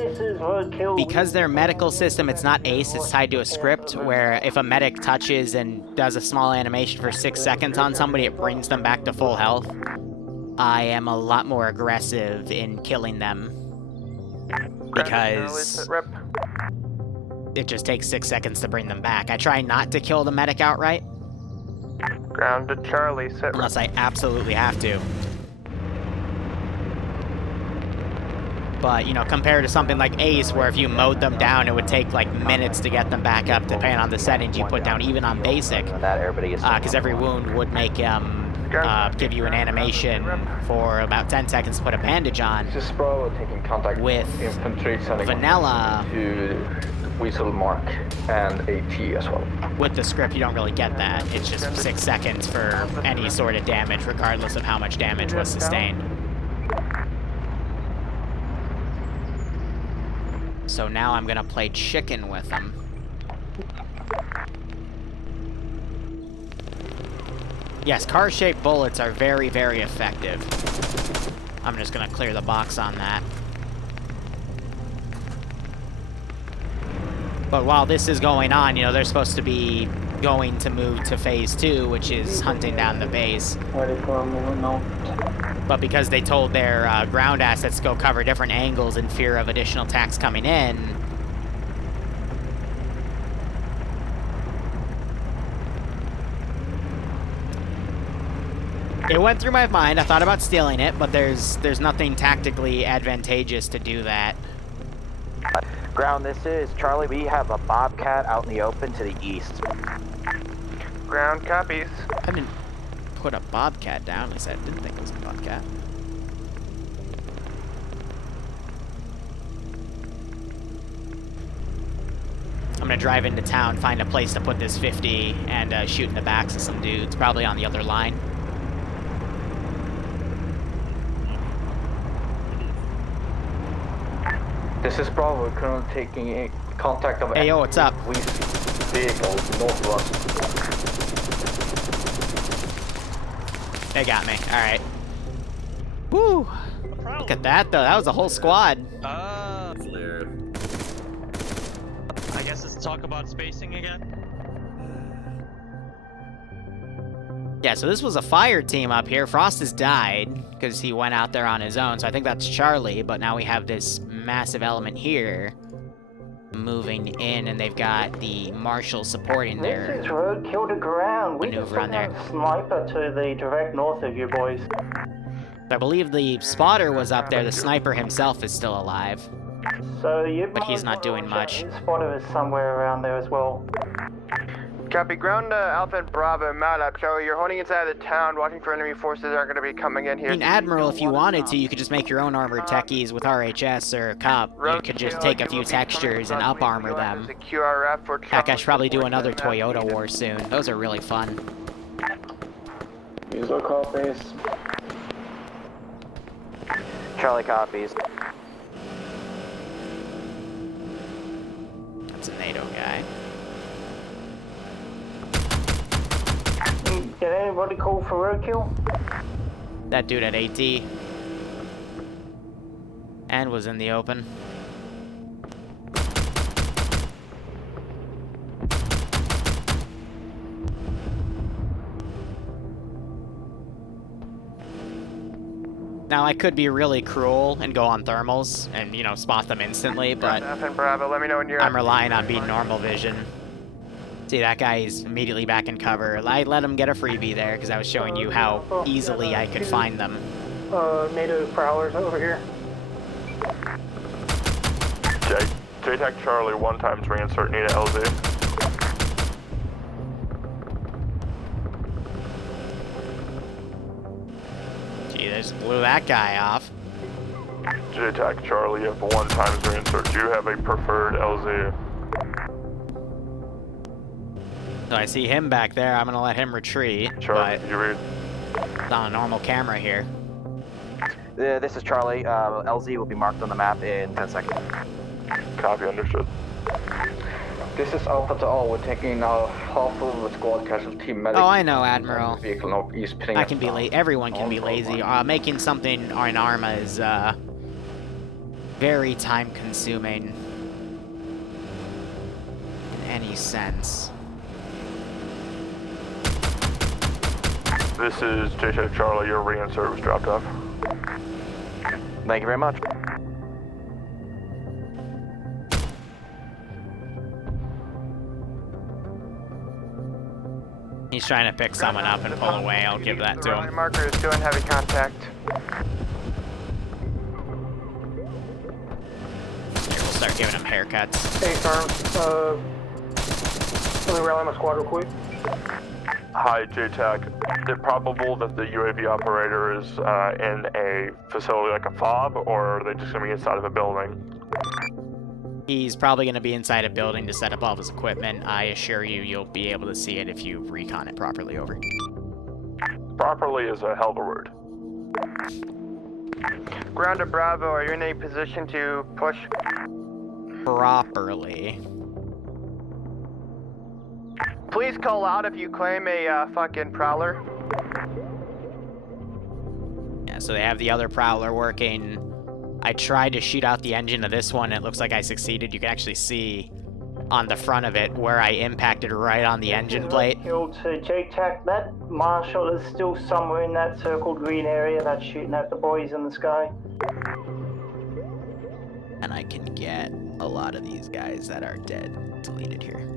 Because their medical system, it's not ACE, it's tied to a script where if a medic touches and does a small animation for 6 seconds on somebody, it brings them back to full health. I am a lot more aggressive in killing them because it just takes 6 seconds to bring them back. I try not to kill the medic outright. Ground to Charlie, sit unless I absolutely have to. But, you know, compared to something like ACE, where if you mowed them down, it would take, like, minutes to get them back up, depending on the settings you put down, even on basic. Because every wound would make, give you an animation for about 10 seconds to put a bandage on. This is Bravo taking contact with infantry sending vanilla to Weasel Mark and AT as well. With the script, you don't really get that. It's just 6 seconds for any sort of damage, regardless of how much damage was sustained. So now I'm gonna play chicken with them. Yes, car-shaped bullets are very, very effective. I'm just gonna clear the box on that. But while this is going on, you know, they're supposed to be going to move to phase 2, which is hunting down the base. Ready for a movement now. But because they told their ground assets to go cover different angles in fear of additional attacks coming in, it went through my mind. I thought about stealing it, but there's nothing tactically advantageous to do that. Ground, this is Charlie. We have a Bobcat out in the open to the east. Ground copies. I didn't put a Bobcat down. At least I didn't think it was a Bobcat. I'm gonna drive into town, find a place to put this 50, and shoot in the backs of some dudes, probably on the other line. This is Bravo, currently taking contact of... Hey, yo, what's up? Vehicles north of us. They got me. Alright. Woo! Look at that, though. That was a whole squad. Flare. I guess let's talk about spacing again. Yeah, so this was a fire team up here. Frost has died because he went out there on his own, so I think that's Charlie, but now we have this massive element here moving in, and they've got the marshal supporting their This is roadkill to ground. We just maneuver on took there. out a sniper to the direct north of you boys. I believe the spotter was up there. The sniper himself is still alive. So you But he's not doing much. His spotter is somewhere around there as well. Copy. Ground Alpha and Bravo, mount up. So you're holding inside the town, watching for enemy forces that are going to be coming in here. I mean, Admiral, if you wanted to, you could just make your own armored techies with RHS or COP. You could just take a few textures and up-armor them. Heck, I should probably do another Toyota war soon. Those are really fun. User copies. Charlie copies. That's a NATO guy. Did anybody call for roadkill? That dude at AT. And was in the open. Now, I could be really cruel and go on thermals and, you know, spot them instantly, but Alpha and Bravo, let me know when you're I'm relying on being normal vision. See, that guy is immediately back in cover. I let him get a freebie there because I was showing you how easily I could find them. NATO prowlers over here. JTAC Charlie, 1 times reinsert, need a LZ. Gee, they just blew that guy off. JTAC Charlie, you have 1 times reinsert. Do you have a preferred LZ? So I see him back there. I'm gonna let him retreat, Charlie, but you read? it's on a normal camera here. This is Charlie. LZ will be marked on the map in 10 seconds. Copy, understood. This is Alpha to all. We're taking half of the squad casualty medic. Oh, I know, Admiral. Vehicle northeast, pitting I us can be down. late. Everyone can be lazy. Making something on Arma is very time-consuming in any sense. This is JTAC Charlie, your reinsert was dropped off. Thank you very much. He's trying to pick someone up and pull away. I'll give that to The him. marker is doing heavy contact. Here, we'll start giving him haircuts. Hey, Storm. Let me rally my squad real quick. Hi, JTAC. Is it probable that the UAV operator is in a facility like a FOB, or are they just going to be inside of a building? He's probably going to be inside a building to set up all of his equipment. I assure you, you'll be able to see it if you recon it properly. Over. Properly is a hell of a word. Ground to Bravo, are you in a position to push? Properly. Please call out if you claim a fucking prowler. Yeah, so they have the other Prowler working. I tried to shoot out the engine of this one. It looks like I succeeded. You can actually see on the front of it where I impacted right on the engine plate. Killed to JTAC. That marshal is still somewhere in that circled green area that's shooting at the boys in the sky. And I can get a lot of these guys that are dead deleted here.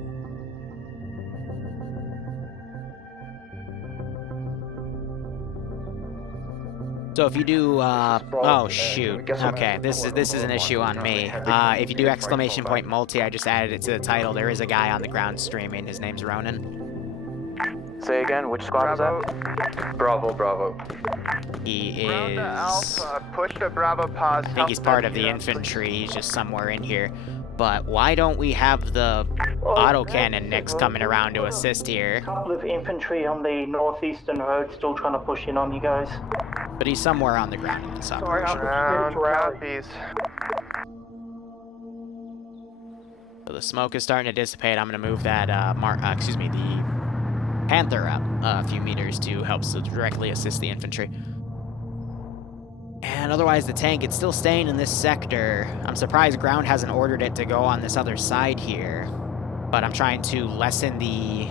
So if you do, oh shoot, okay, this is an issue on me. If you do exclamation point multi, I just added it to the title. There is a guy on the ground streaming. His name's Ronan. Say again, which squad is that? Bravo, Bravo. He Round is, to Alpha, push to Bravo, pause. I think he's part of the infantry. He's just somewhere in here. But why don't we have the autocannon Nicks coming around to assist here? A couple of infantry on the northeastern road still trying to push in on you guys. But he's somewhere on the ground in this operation. Copies. So the smoke is starting to dissipate. I'm going to move that, the Panther up a few meters to help directly assist the infantry. And otherwise, the tank, it's still staying in this sector. I'm surprised ground hasn't ordered it to go on this other side here. But I'm trying to lessen the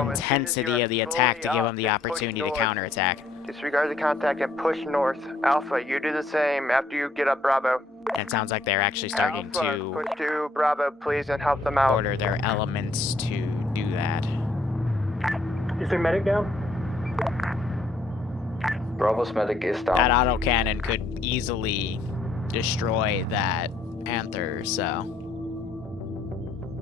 intensity of the attack to give them the opportunity to counterattack. Disregard the contact and push north. Alpha, you do the same after you get up Bravo. And it sounds like they're actually starting Alpha, to push to Bravo, please, and help them out. order their elements to do that. Is there medic down? Bravo's medic is down. That autocannon could easily destroy that Panther, so...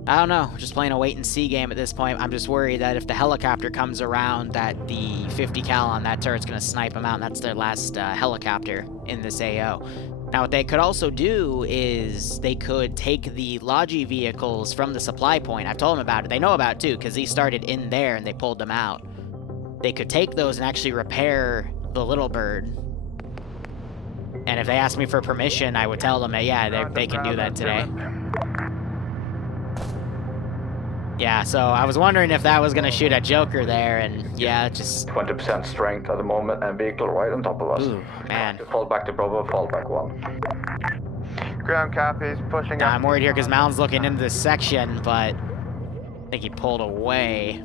I don't know, just playing a wait-and-see game at this point. I'm just worried that if the helicopter comes around, that the 50 cal on that turret's gonna snipe them out, and that's their last helicopter in this AO. Now, what they could also do is they could take the Logi vehicles from the supply point. I've told them about it. They know about it, too, because these started in there, and they pulled them out. They could take those and actually repair the Little Bird. And if they ask me for permission, I would tell them that, yeah, they can do that today. Yeah, so I was wondering if that was going to shoot at Joker there, and yeah, just... 20% strength at the moment, and vehicle right on top of us. Ooh, man. Fall back to Bravo, fall back 1. Ground copies, pushing up. I'm worried here because Mountain's looking into this section, but I think he pulled away.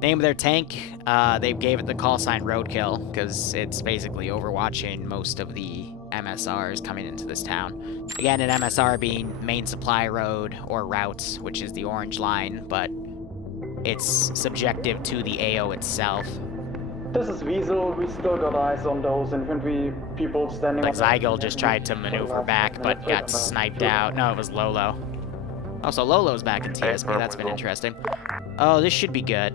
Name of their tank, they gave it the call sign Roadkill, because it's basically overwatching most of the MSRs coming into this town. Again, an MSR being main supply road or routes, which is the orange line, but it's subjective to the AO itself. This is Weasel. We still got eyes on those infantry people standing. Like Zygal just tried to maneuver back, but got sniped out. No, it was Lolo. Oh, so Lolo's back in TSB. That's been interesting. Oh, this should be good.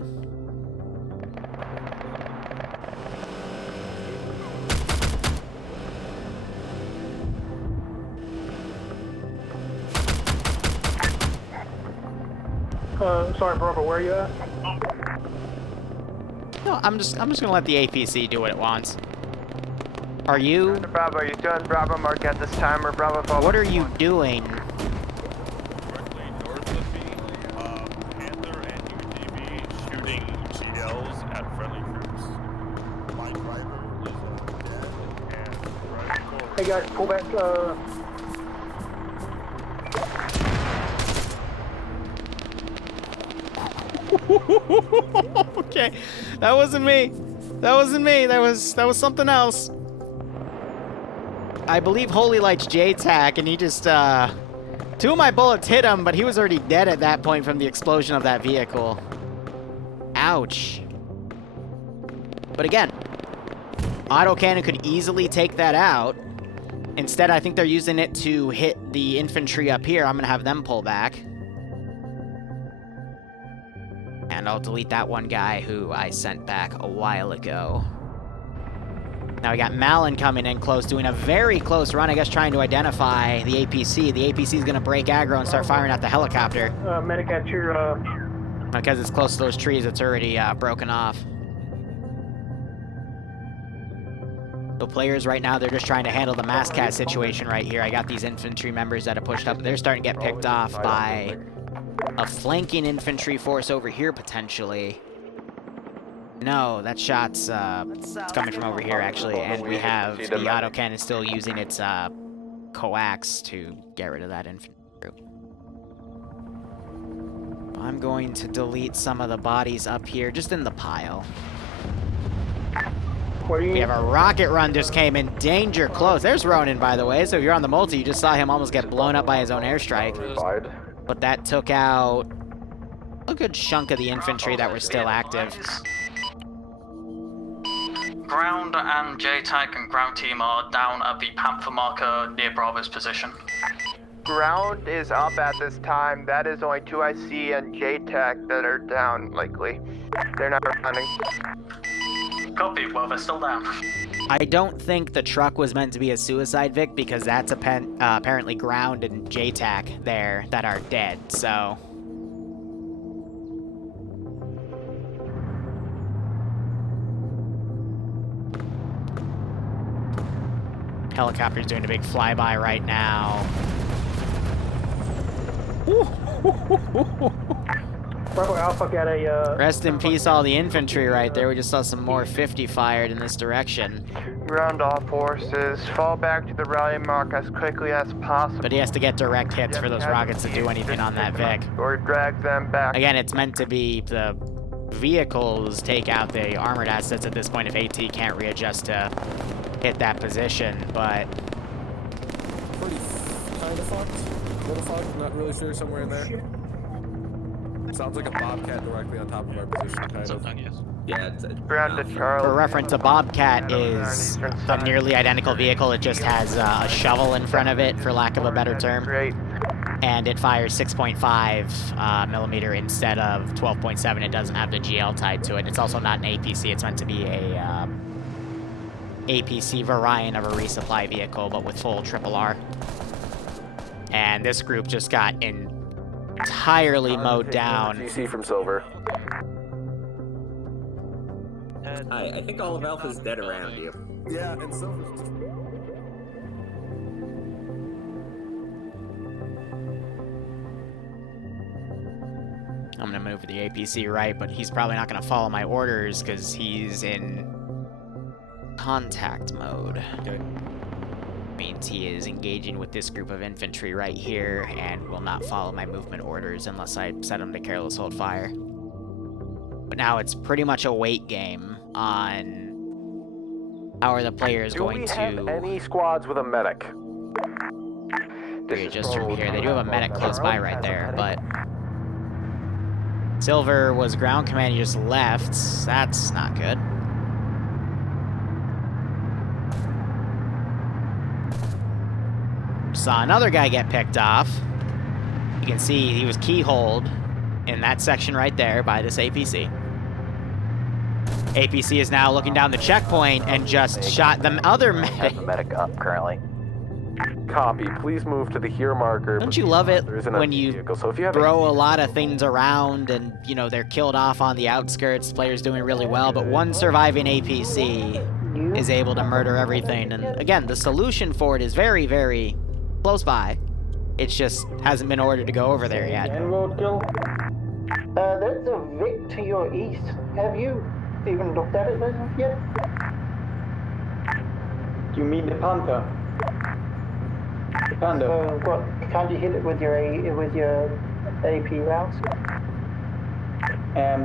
Sorry, Bravo, where are you at? No, I'm just gonna let the APC do what it wants. Are you? Bravo, you're doing Bravo mark at this time, or Bravo fall. What are you doing? Directly north of me, Panther and UGB shooting GLs at friendly troops. My driver is dead and right forward. Hey guys, pull back, Okay, that wasn't me. That wasn't me. That was something else. I believe Holy Light's JTAC, and he just two of my bullets hit him, but he was already dead at that point from the explosion of that vehicle. Ouch. But again, autocannon could easily take that out. Instead, I think they're using it to hit the infantry up here. I'm gonna have them pull back. And I'll delete that one guy who I sent back a while ago. Now we got Malin coming in close, doing a very close run, I guess trying to identify the APC. The APC is going to break aggro and start firing at the helicopter. Medic at your, Because it's close to those trees, it's already broken off. The players right now, they're just trying to handle the mass cat situation right here. I got these infantry members that have pushed up. They're starting to get picked off by a flanking infantry force over here, potentially. No, that shot's it's coming from over here, actually, and we have the autocannon still using its coax to get rid of that infantry group. I'm going to delete some of the bodies up here, just in the pile. We have a rocket run just came in danger close. There's Ronin, by the way. So if you're on the multi, you just saw him almost get blown up by his own airstrike. But that took out a good chunk of the infantry that were still active. Ground and JTAC and ground team are down at the Panther marker near Bravo's position. Ground is up at this time. That is only 2IC and JTAC that are down, likely. They're not responding. Copy, well, they're still down. I don't think the truck was meant to be a suicide, Vic, because that's apparently ground and JTAC there that are dead, so... Helicopter's doing a big flyby right now. Bravo Alpha got a, Rest in peace all the infantry right there. We just saw some more 50 fired in this direction. Ground all forces, fall back to the rally mark as quickly as possible. But he has to get direct hits for those rockets to do anything on that Vic. Or drag them back. Again, it's meant to be the vehicles take out the armored assets at this point if AT can't readjust to hit that position, but... Pretty kind of fucked. Little fucked, not really sure, somewhere in there. Sounds like a Bobcat directly on top of our position, kind of. Yes. Yeah, it's Ground to Charlie. For reference, a Bobcat is a nearly identical vehicle. It just has a shovel in front of it, for lack of a better term. Great. And it fires 6.5 millimeter instead of 12.7. It doesn't have the GL tied to it. It's also not an APC. It's meant to be a APC variant of a resupply vehicle, but with full RRR. And this group just got entirely mowed down. GC from Silver. Hi, I think all of Alpha's dead around you. Yeah, and Silver's just... I'm gonna move the APC right, but he's probably not gonna follow my orders because he's in contact mode. Okay. Means he is engaging with this group of infantry right here and will not follow my movement orders unless I set him to careless hold fire. But now it's pretty much a wait game on how are the players going to... Do we have any squads with a medic? Just from here. They do have a medic close by right there, but... Silver was ground command, he just left. That's not good. Saw another guy get picked off. You can see he was keyholed in that section right there by this APC. APC is now looking down the checkpoint and just shot the other medic. Medic up currently. Copy. Please move to the here marker. Don't you love it when you throw a lot of things around and, you know, they're killed off on the outskirts, players doing really well, but one surviving APC is able to murder everything. And again, the solution for it is very, very close by. It just hasn't been ordered to go over there yet. There's a Vic to your east. Have you even looked at it as of yet? Do you mean the Panther? The Panda. What? Can't you hit it with your AP rounds?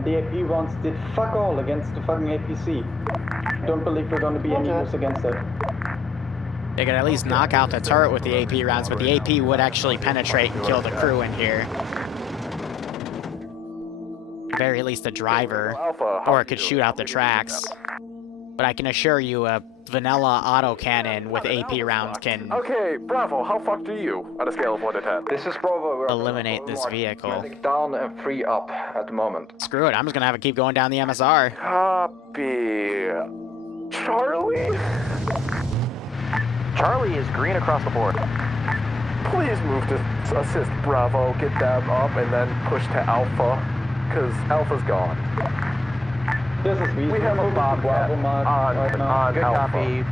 The AP rounds did fuck all against the fucking APC. Don't believe we're going to be any use against it. They could at least knock out the turret with the AP rounds, but the AP would actually penetrate and kill the crew in here. At very least the driver, or it could shoot out the tracks. But I can assure you a vanilla autocannon with AP rounds can... Okay, Bravo, how fucked are you on a scale of 1 to 10? This is Bravo. Eliminate this vehicle. Medic down and 3 up at the moment. Screw it, I'm just gonna have to keep going down the MSR. Copy. Charlie? Charlie is green across the board. Please move to assist Bravo, get them up, and then push to Alpha, because Alpha's gone. This is we have a Bobcat on Good Alpha. copy.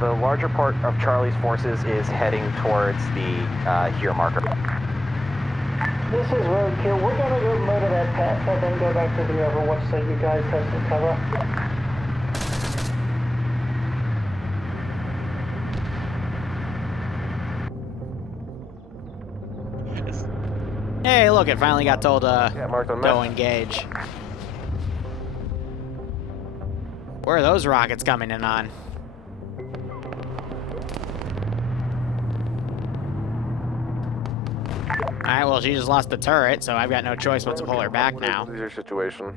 The larger part of Charlie's forces is heading towards the here marker. This is roadkill. We're gonna go murder that Panther, then go back to the Overwatch so you guys have some cover. Hey, look, it finally got told Yeah, marked on go map. engage. Where are those rockets coming in on? Alright, well, she just lost the turret, so I've got no choice but to pull her back now. What is your situation?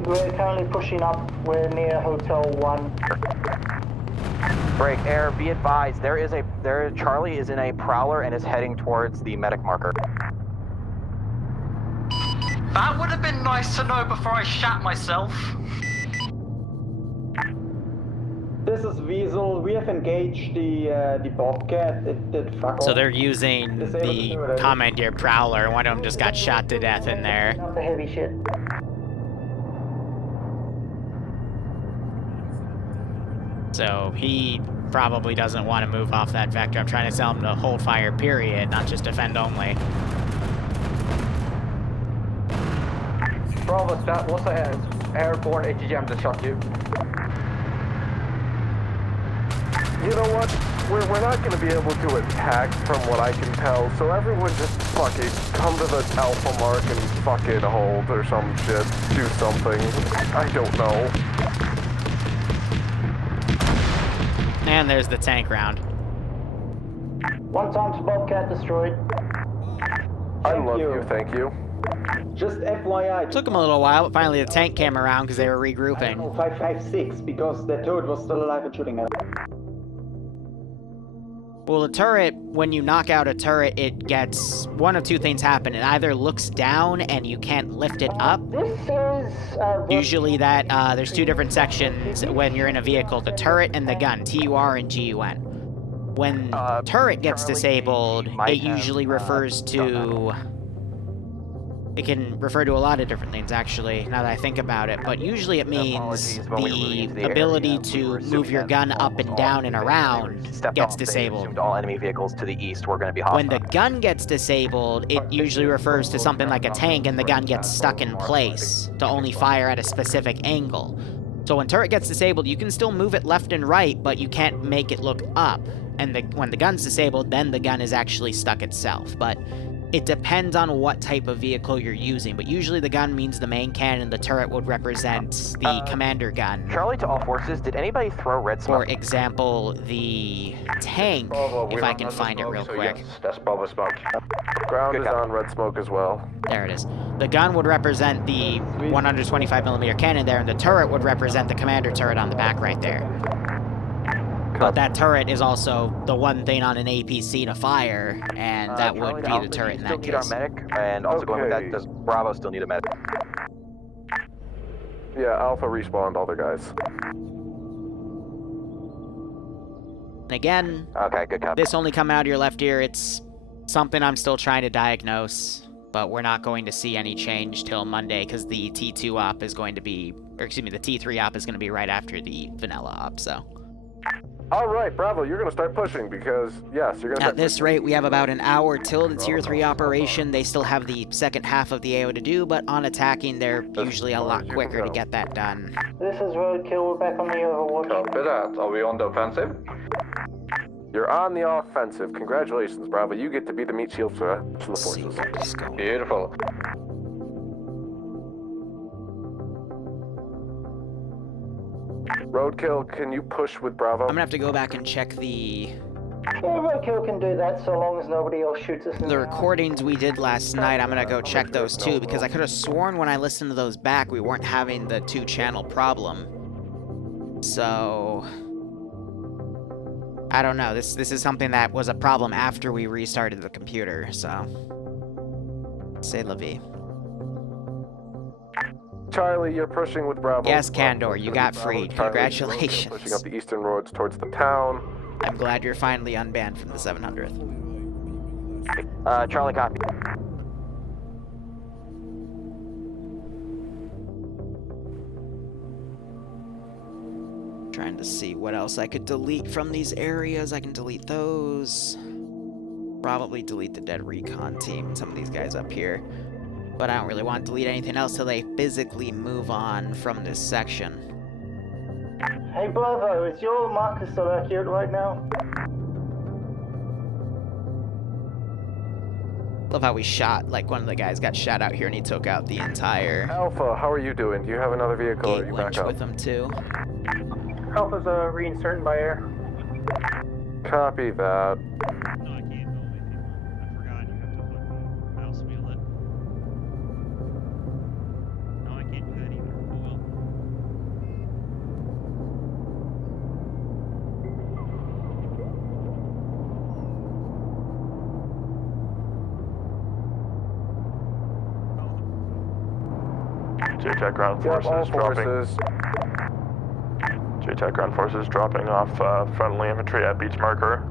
We're currently pushing up. We're near Hotel 1. Break, air, be advised, Charlie is in a prowler and is heading towards the medic marker. That would have been nice to know before I shat myself. This is Weasel. We have engaged the Bobcat. It did fuck So off. they're using the Commandeer Prowler. One of them just got shot to death in there. Not the heavy shit. So he probably doesn't want to move off that vector. I'm trying to tell him to hold fire, period, not just defend only. Bravo, that was an airborne ATGM that shot you. You know what? We're not going to be able to attack from what I can tell, so everyone just fucking come to the alpha mark and fucking hold or some shit. Do something. I don't know. And there's the tank round. One times Bobcat destroyed. I love you, thank you. Just FYI. Took them a little while, but finally the tank came around because they were regrouping. 556 because the turret was still alive and shooting at him. Well, the turret, when you knock out a turret, it gets... one of two things happen. It either looks down and you can't lift it up. This is... Usually that, there's two different sections when you're in a vehicle. The turret and the gun. TUR and GUN. When turret gets disabled, it usually refers to... It can refer to a lot of different things, actually, now that I think about it. But usually it means the ability to move your gun up and down and around gets disabled. All enemy vehicles to the east were going to be hostile. When the gun gets disabled, it usually refers to something like a tank and the gun gets stuck in place to only fire at a specific angle. So when turret gets disabled, you can still move it left and right, but you can't make it look up. And when the gun's disabled, then the gun is actually stuck itself. But it depends on what type of vehicle you're using, but usually the gun means the main cannon, the turret would represent the commander gun. Charlie to all forces, did anybody throw red smoke? For example, the tank, if I can find it real quick. Yes, that's Bravo smoke. Ground is on red smoke as well. There it is. The gun would represent the 125mm cannon there, and the turret would represent the commander turret on the back right there. But that turret is also the one thing on an APC to fire, and that would be the turret in that case. Our medic, and also going with that, does Bravo still need a medic? Yeah, Alpha respawned all the guys. And again, okay, good copy. This only coming out of your left ear, it's something I'm still trying to diagnose, but we're not going to see any change till Monday, because the T2 op is going to be, or excuse me, the T3 op is going to be right after the vanilla op, so. All right, Bravo, you're going to start pushing because, yes, you're going to At this rate, we have about an hour till the Tier 3 operation. They still have the second half of the AO to do, but on attacking, they're usually a lot quicker to get that done. This is Roadkill. We're back on the Overwatch. Copy that. Are we on the offensive? You're on the offensive. Congratulations, Bravo. You get to be the meat shield for the forces. Beautiful. Roadkill, can you push with Bravo? I'm gonna have to go back and check the... Yeah, Roadkill can do that so long as nobody else shoots us in The recordings we did last night, I'm gonna go check those too, because I could have sworn when I listened to those back, we weren't having the two-channel problem. So... I don't know, this is something that was a problem after we restarted the computer, so... C'est la vie. Charlie, you're pushing with Bravo. Yes, Candor, you got freed. Congratulations. Pushing up the eastern roads towards the town. I'm glad you're finally unbanned from the 700th. Charlie, copy. Trying to see what else I could delete from these areas. I can delete those. Probably delete the dead recon team and some of these guys up here. But I don't really want to delete anything else till they physically move on from this section. Hey Bravo, is your marker still accurate right now? Love how we shot, like one of the guys got shot out here and he took out the entire Alpha, how are you doing? Do you have another vehicle or are gate you back winch up? with them too. Alpha's reinserting by air. Copy that. No, I can't. I forgot you have to fucking mouse wheel it. No, I can't do that either. Oh well. JTAC ground Yep, all forces dropping. forces. JTAC ground forces dropping off friendly infantry at beach marker.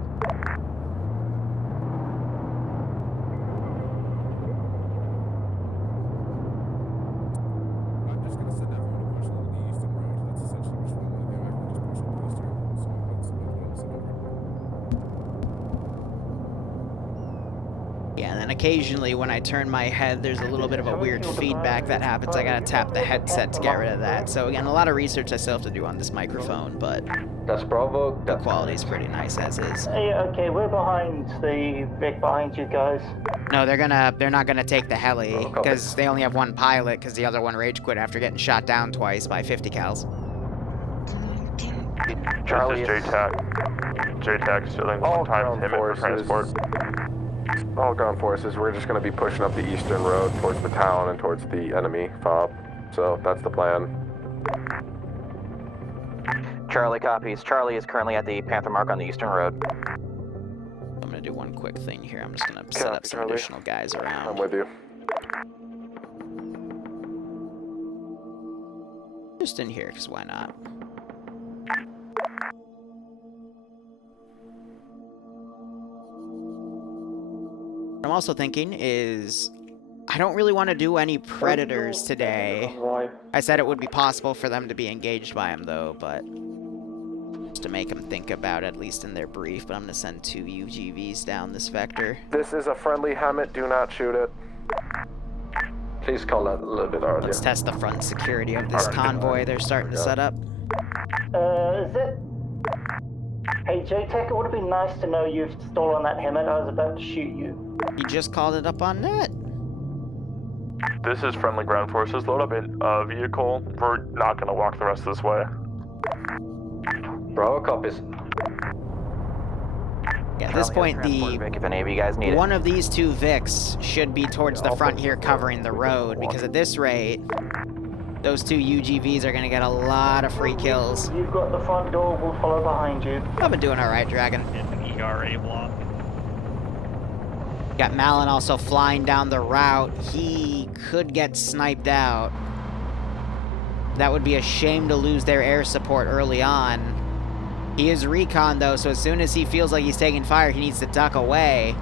I'm just gonna send everyone to push along the eastern road. That's essentially which one we do. I can just push on the eastern. So that's about what I'll send everyone. Yeah, and then occasionally when I turn my head, there's a little bit of a weird feedback that happens. I gotta tap the headset to get rid of that. So again, a lot of research I still have to do on this microphone, but That's Bravo. the quality's pretty nice as is. Hey, okay, we're behind the Vic behind you guys. No, they're not gonna take the heli because they only have one pilot because the other one rage quit after getting shot down twice by 50 cals. Charlie, this is JTAC. JTAC stealing one time him for transport. All ground forces, we're just going to be pushing up the eastern road towards the town and towards the enemy fob. So that's the plan. Charlie copies. Charlie is currently at the Panther mark on the eastern road. I'm gonna do one quick thing here. I'm just gonna set up some Charlie. additional guys around. I'm with you. Just in here, because why not? What I'm also thinking is I don't really want to do any predators today. I said it would be possible for them to be engaged by him though, but just to make them think about it, at least in their brief. But I'm gonna send 2 UGVs down this vector. This is a friendly Hammett, do not shoot it. Please call that a little bit earlier. Let's test the front security of this convoy they're starting to set up. Is it? Hey, JTAC, it would have been nice to know you've stolen that Hammett. I was about to shoot you. He just called it up on net. This is friendly ground forces. Load up in a vehicle. We're not gonna walk the rest of this way. Bravo copies. Yeah, at this point, Vic, if any of you guys need one of these 2 Vics should be towards the front here covering the road, because at this rate, those 2 UGVs are going to get a lot of free kills. You've got the front door, we'll follow behind you. I've been doing alright, Dragon. It's an ERA block. Got Malin also flying down the route. He could get sniped out. That would be a shame to lose their air support early on. He is recon though, so as soon as he feels like he's taking fire, he needs to duck away.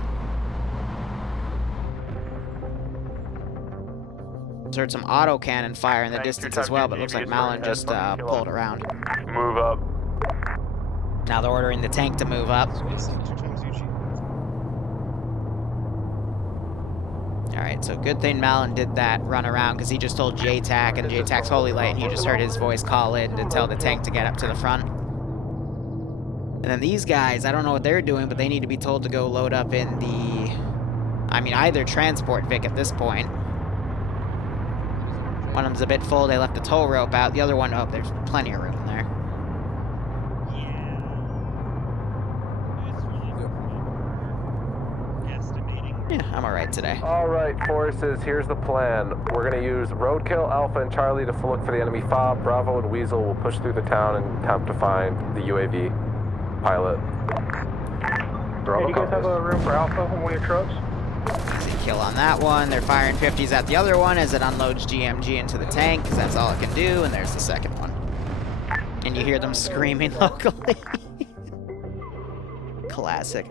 Heard some autocannon fire in the distance as well, but it looks like Malin just pulled around. Move up. Now they're ordering the tank to move up. Alright, so good thing Malin did that run around, because he just told JTAC, and JTAC's Holy Light, and you just heard his voice call in to tell the tank to get up to the front. And then these guys, I don't know what they're doing, but they need to be told to go load up in the... I mean, either transport Vic at this point. One of them's a bit full, they left the tow rope out. The other one, oh, there's plenty of room in there. Yeah, I'm alright today. Alright, forces, here's the plan. We're going to use Roadkill, Alpha, and Charlie to look for the enemy fob. Bravo and Weasel will push through the town and attempt to find the UAV pilot. Hey, do you guys have a room for Alpha on one of your trucks? Easy kill on that one. They're firing 50s at the other one as it unloads GMG into the tank, because that's all it can do, and there's the second one. And you hear them screaming locally. Classic.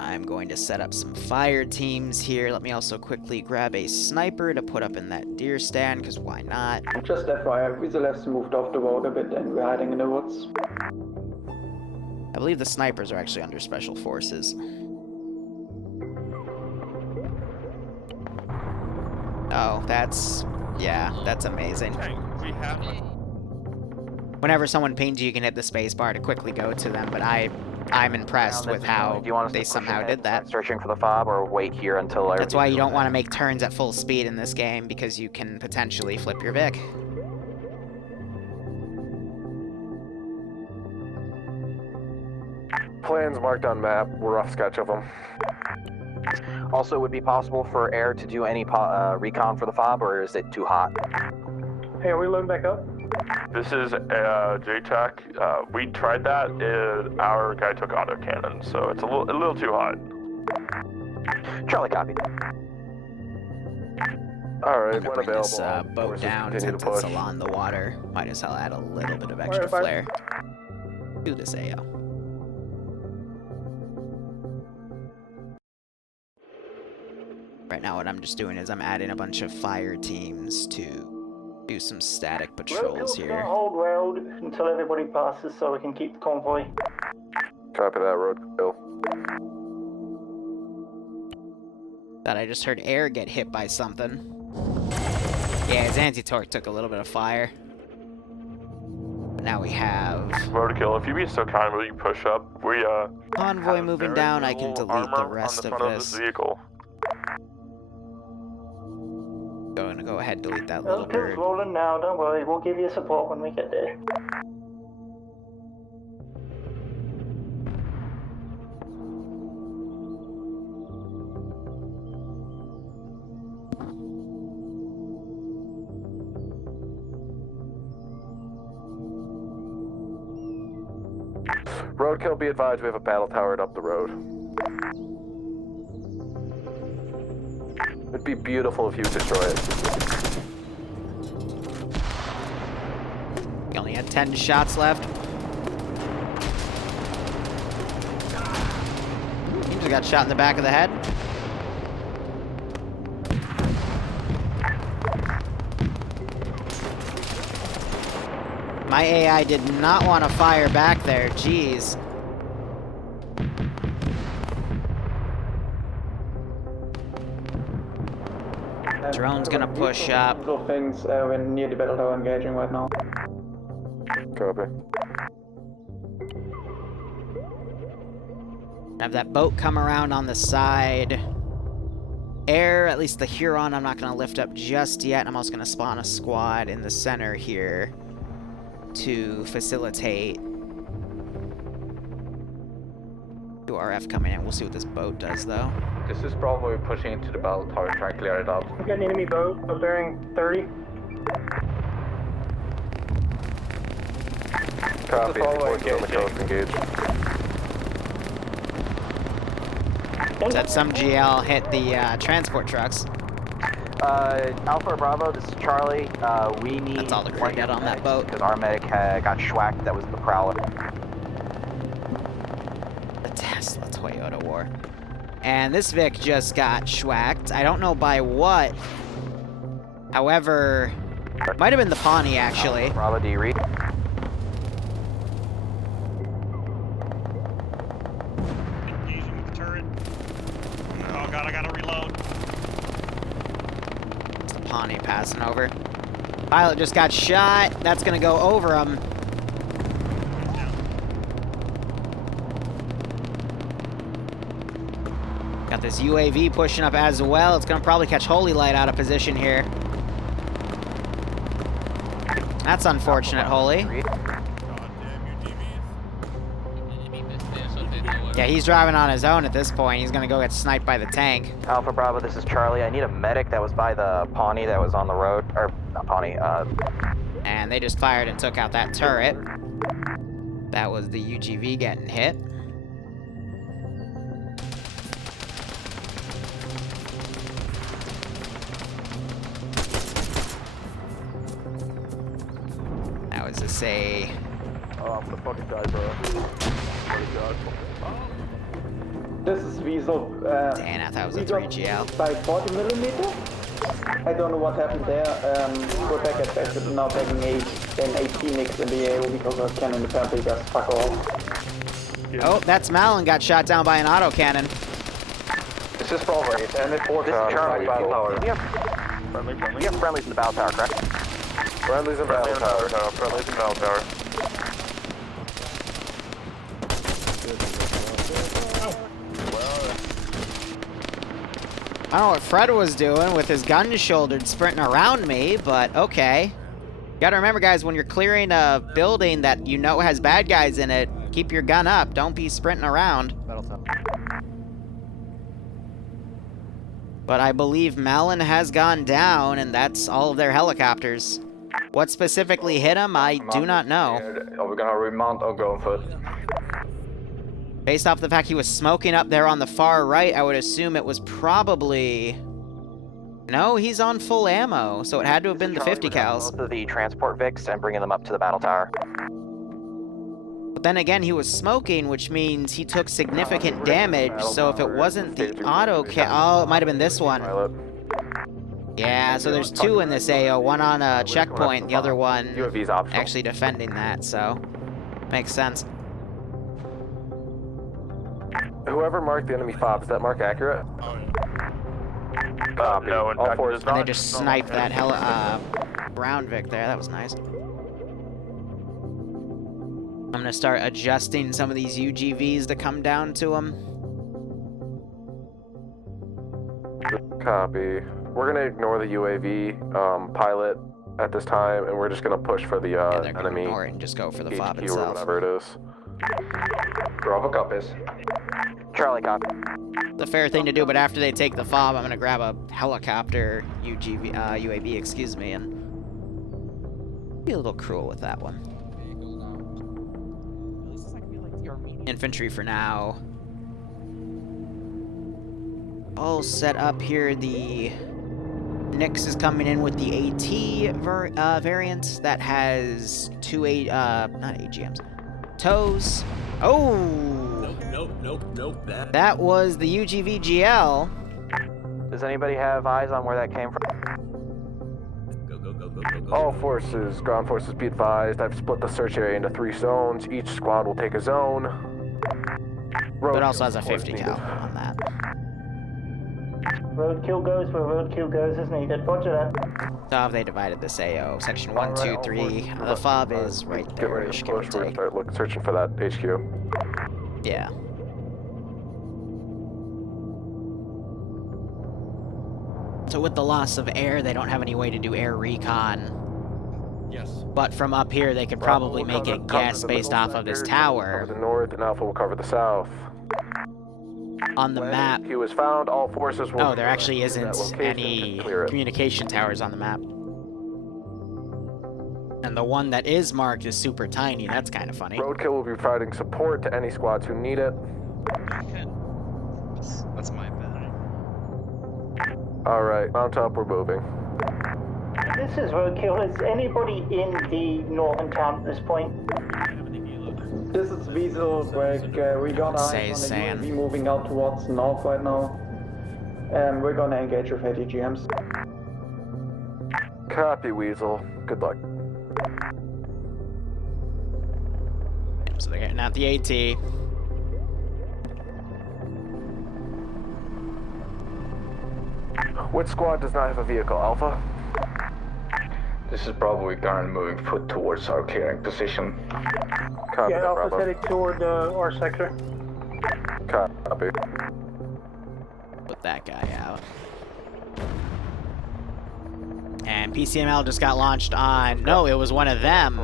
I'm going to set up some fire teams here. Let me also quickly grab a sniper to put up in that deer stand, because why not? Just FYI, Weasel has moved off the road a bit and we're hiding in the woods. I believe the snipers are actually under special forces. Oh, that's... yeah, that's amazing. We have whenever someone pings you, you can hit the space bar to quickly go to them, but I'm impressed with how Do you want us to they push somehow ahead did and that. start searching for the fob, or wait here until That's why you don't want to to make turns at full speed in this game, because you can potentially flip your Vic. Plans marked on map. We're rough sketch of them. Also, would it be possible for Air to do any recon for the fob, or is it too hot? Hey, are we loading back up? This is JTAC. We tried that. Our guy took autocannon, so it's a little too hot. Charlie, copy. Alright, I'm gonna bring this boat down since it's along the water. Might as well add a little bit of extra flair to this AO. Right now what I'm just doing is I'm adding a bunch of fire teams to do some static patrols Gonna here. hold road until everybody passes so we can keep the convoy. Copy that, road kill. Thought I just heard Air get hit by something. Yeah, his anti-torque took a little bit of fire. But now we have Roadkill, if you be so kind, will you push up? We convoy have moving very down. I can little delete the armor rest on the of front this. vehicle. Going to go ahead and delete that little Roadkill's bird. rolling now, don't worry, we'll give you support when we get there. Roadkill, be advised, we have a battle towered up the road. It'd be beautiful if you destroy it. He only had 10 shots left. He just got shot in the back of the head. My AI did not want to fire back there, jeez. Drone's gonna push up. Little things, we're near the battle tower engaging right now. Copy. Have that boat come around on the side. Air, at least the Huron, I'm not gonna lift up just yet. I'm also gonna spawn a squad in the center here to facilitate URF coming in. We'll see what this boat does, though. This is probably pushing into the battle tower, trying to clear it out. We've got an enemy boat, a bearing 30. Copy, forces on the coast engage. Said some GL hit the transport trucks. Alpha Bravo, this is Charlie. We need... That's all the crew got on that boat. Because our medic got schwacked. That was the Prowler. The Tesla Toyota war. And this Vic just got schwacked. I don't know by what. However, might have been the Pawnee, actually. Bravo, do you read? Engaging with the turret. Oh god, I gotta reload. It's the Pawnee passing over. Pilot just got shot. That's gonna go over him. Got this UAV pushing up as well. It's gonna probably catch Holy Light out of position here. That's unfortunate, Holy. Yeah, he's driving on his own at this point. He's gonna go get sniped by the tank. Alpha Bravo, this is Charlie. I need a medic that was by the Pawnee that was on the road. Or, not Pawnee, And they just fired and took out that turret. That was the UGV getting hit. That was to say... Oh, I'm gonna fucking die, bro. This is Weasel. Damn, I thought it was a Weasel 3GL. By 40mm? I don't know what happened there. Protect expected now taking an 18x in the AO because our cannon apparently just fuck off. Oh, that's Malin got shot down by an autocannon. This is Bravo, it's NA4 this is Charlie. battle tower. We have friendlies in the battle tower, correct? Friendlies in battle tower. Friendlies in battle tower. I don't know what Fred was doing with his gun shouldered sprinting around me, but okay. Gotta remember, guys, when you're clearing a building that you know has bad guys in it, keep your gun up. Don't be sprinting around. But I believe Malin has gone down, and that's all of their helicopters. What specifically hit him, I do not know. Are we gonna remount or go on foot? Based off the fact he was smoking up there on the far right, I would assume it was probably... No, he's on full ammo, so it had to have been the 50 cals. Both of the transport Vics and bringing them up to the battle tower. But then again, he was smoking, which means he took significant damage, so if it wasn't the auto cal... Oh, it might have been this one. Yeah, so there's two in this AO, one on a checkpoint, the other one actually defending that, so... Makes sense. Whoever marked the enemy fob, is that mark accurate? No, in fact, it is And not. they just sniped that Brown Vic there, that was nice. I'm gonna start adjusting some of these UGVs to come down to him. Copy. We're gonna ignore the UAV pilot at this time, and we're just gonna push for the enemy. Ignore it and just go for the fob HQ or itself. whatever it is. Bravo copies. Charlie copy. It's a fair thing to do, but after they take the fob, I'm gonna grab a helicopter UAV, excuse me, and be a little cruel with that one. Infantry for now. All set up here. The Nix is coming in with the AT variant that has two not AGMs, tows. Oh! Nope. That was the UGV GL. Does anybody have eyes on where that came from? All forces, ground forces, be advised. I've split the search area into 3 zones. Each squad will take a zone. But also has a 50 cal on that. Roadkill goes where roadkill goes is needed. Roger that. So have they divided this AO? Section 1, 2, 3. The fob is right Get there. ready to Give or push. We're take. gonna start searching for that HQ. Yeah. So with the loss of air, they don't have any way to do air recon. Yes. But from up here, they could probably make a guess based off of this tower. The north and Alpha will cover the south. On the map. He was found. All forces will. Oh, there actually use that isn't location any to clear it. communication towers on the map. And the one that is marked is super tiny. That's kind of funny. Roadkill will be providing support to any squads who need it. That's my bad. All right, mount up. We're moving. This is roadkill. Is anybody in the northern town at this point? This is Weasel Break. We got eyes on the UAV moving out towards north right now. We're gonna engage with ATGMs. Copy, Weasel. Good luck. So they're getting out the AT. Which squad does not have a vehicle? Alpha? This is Bravo. We currently moving foot towards our clearing position. Copy, Yeah, Alpha's Bravo. headed toward our sector. Copy. Put that guy out. And PCML just got launched on... No, it was one of them.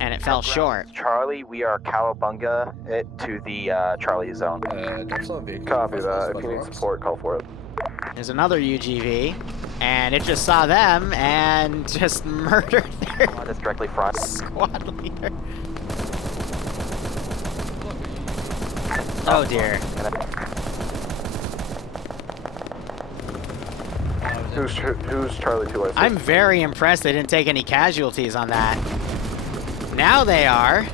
And it fell short. Charlie, we are cowabunga it to the Charlie zone. Copy that. If you need support, call for it. There's another UGV, and it just saw them and just murdered their That's directly front. squad leader. Oh dear. Who's Charlie 2? I'm very impressed they didn't take any casualties on that. Now they are.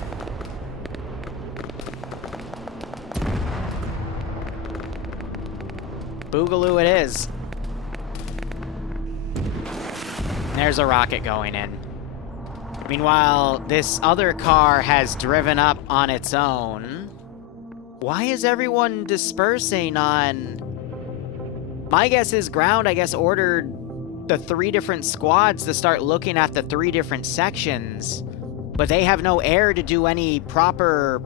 Boogaloo it is. There's a rocket going in. Meanwhile, this other car has driven up on its own. Why is everyone dispersing on... My guess is ground, I guess, ordered the 3 different squads to start looking at the 3 different sections. But they have no air to do any proper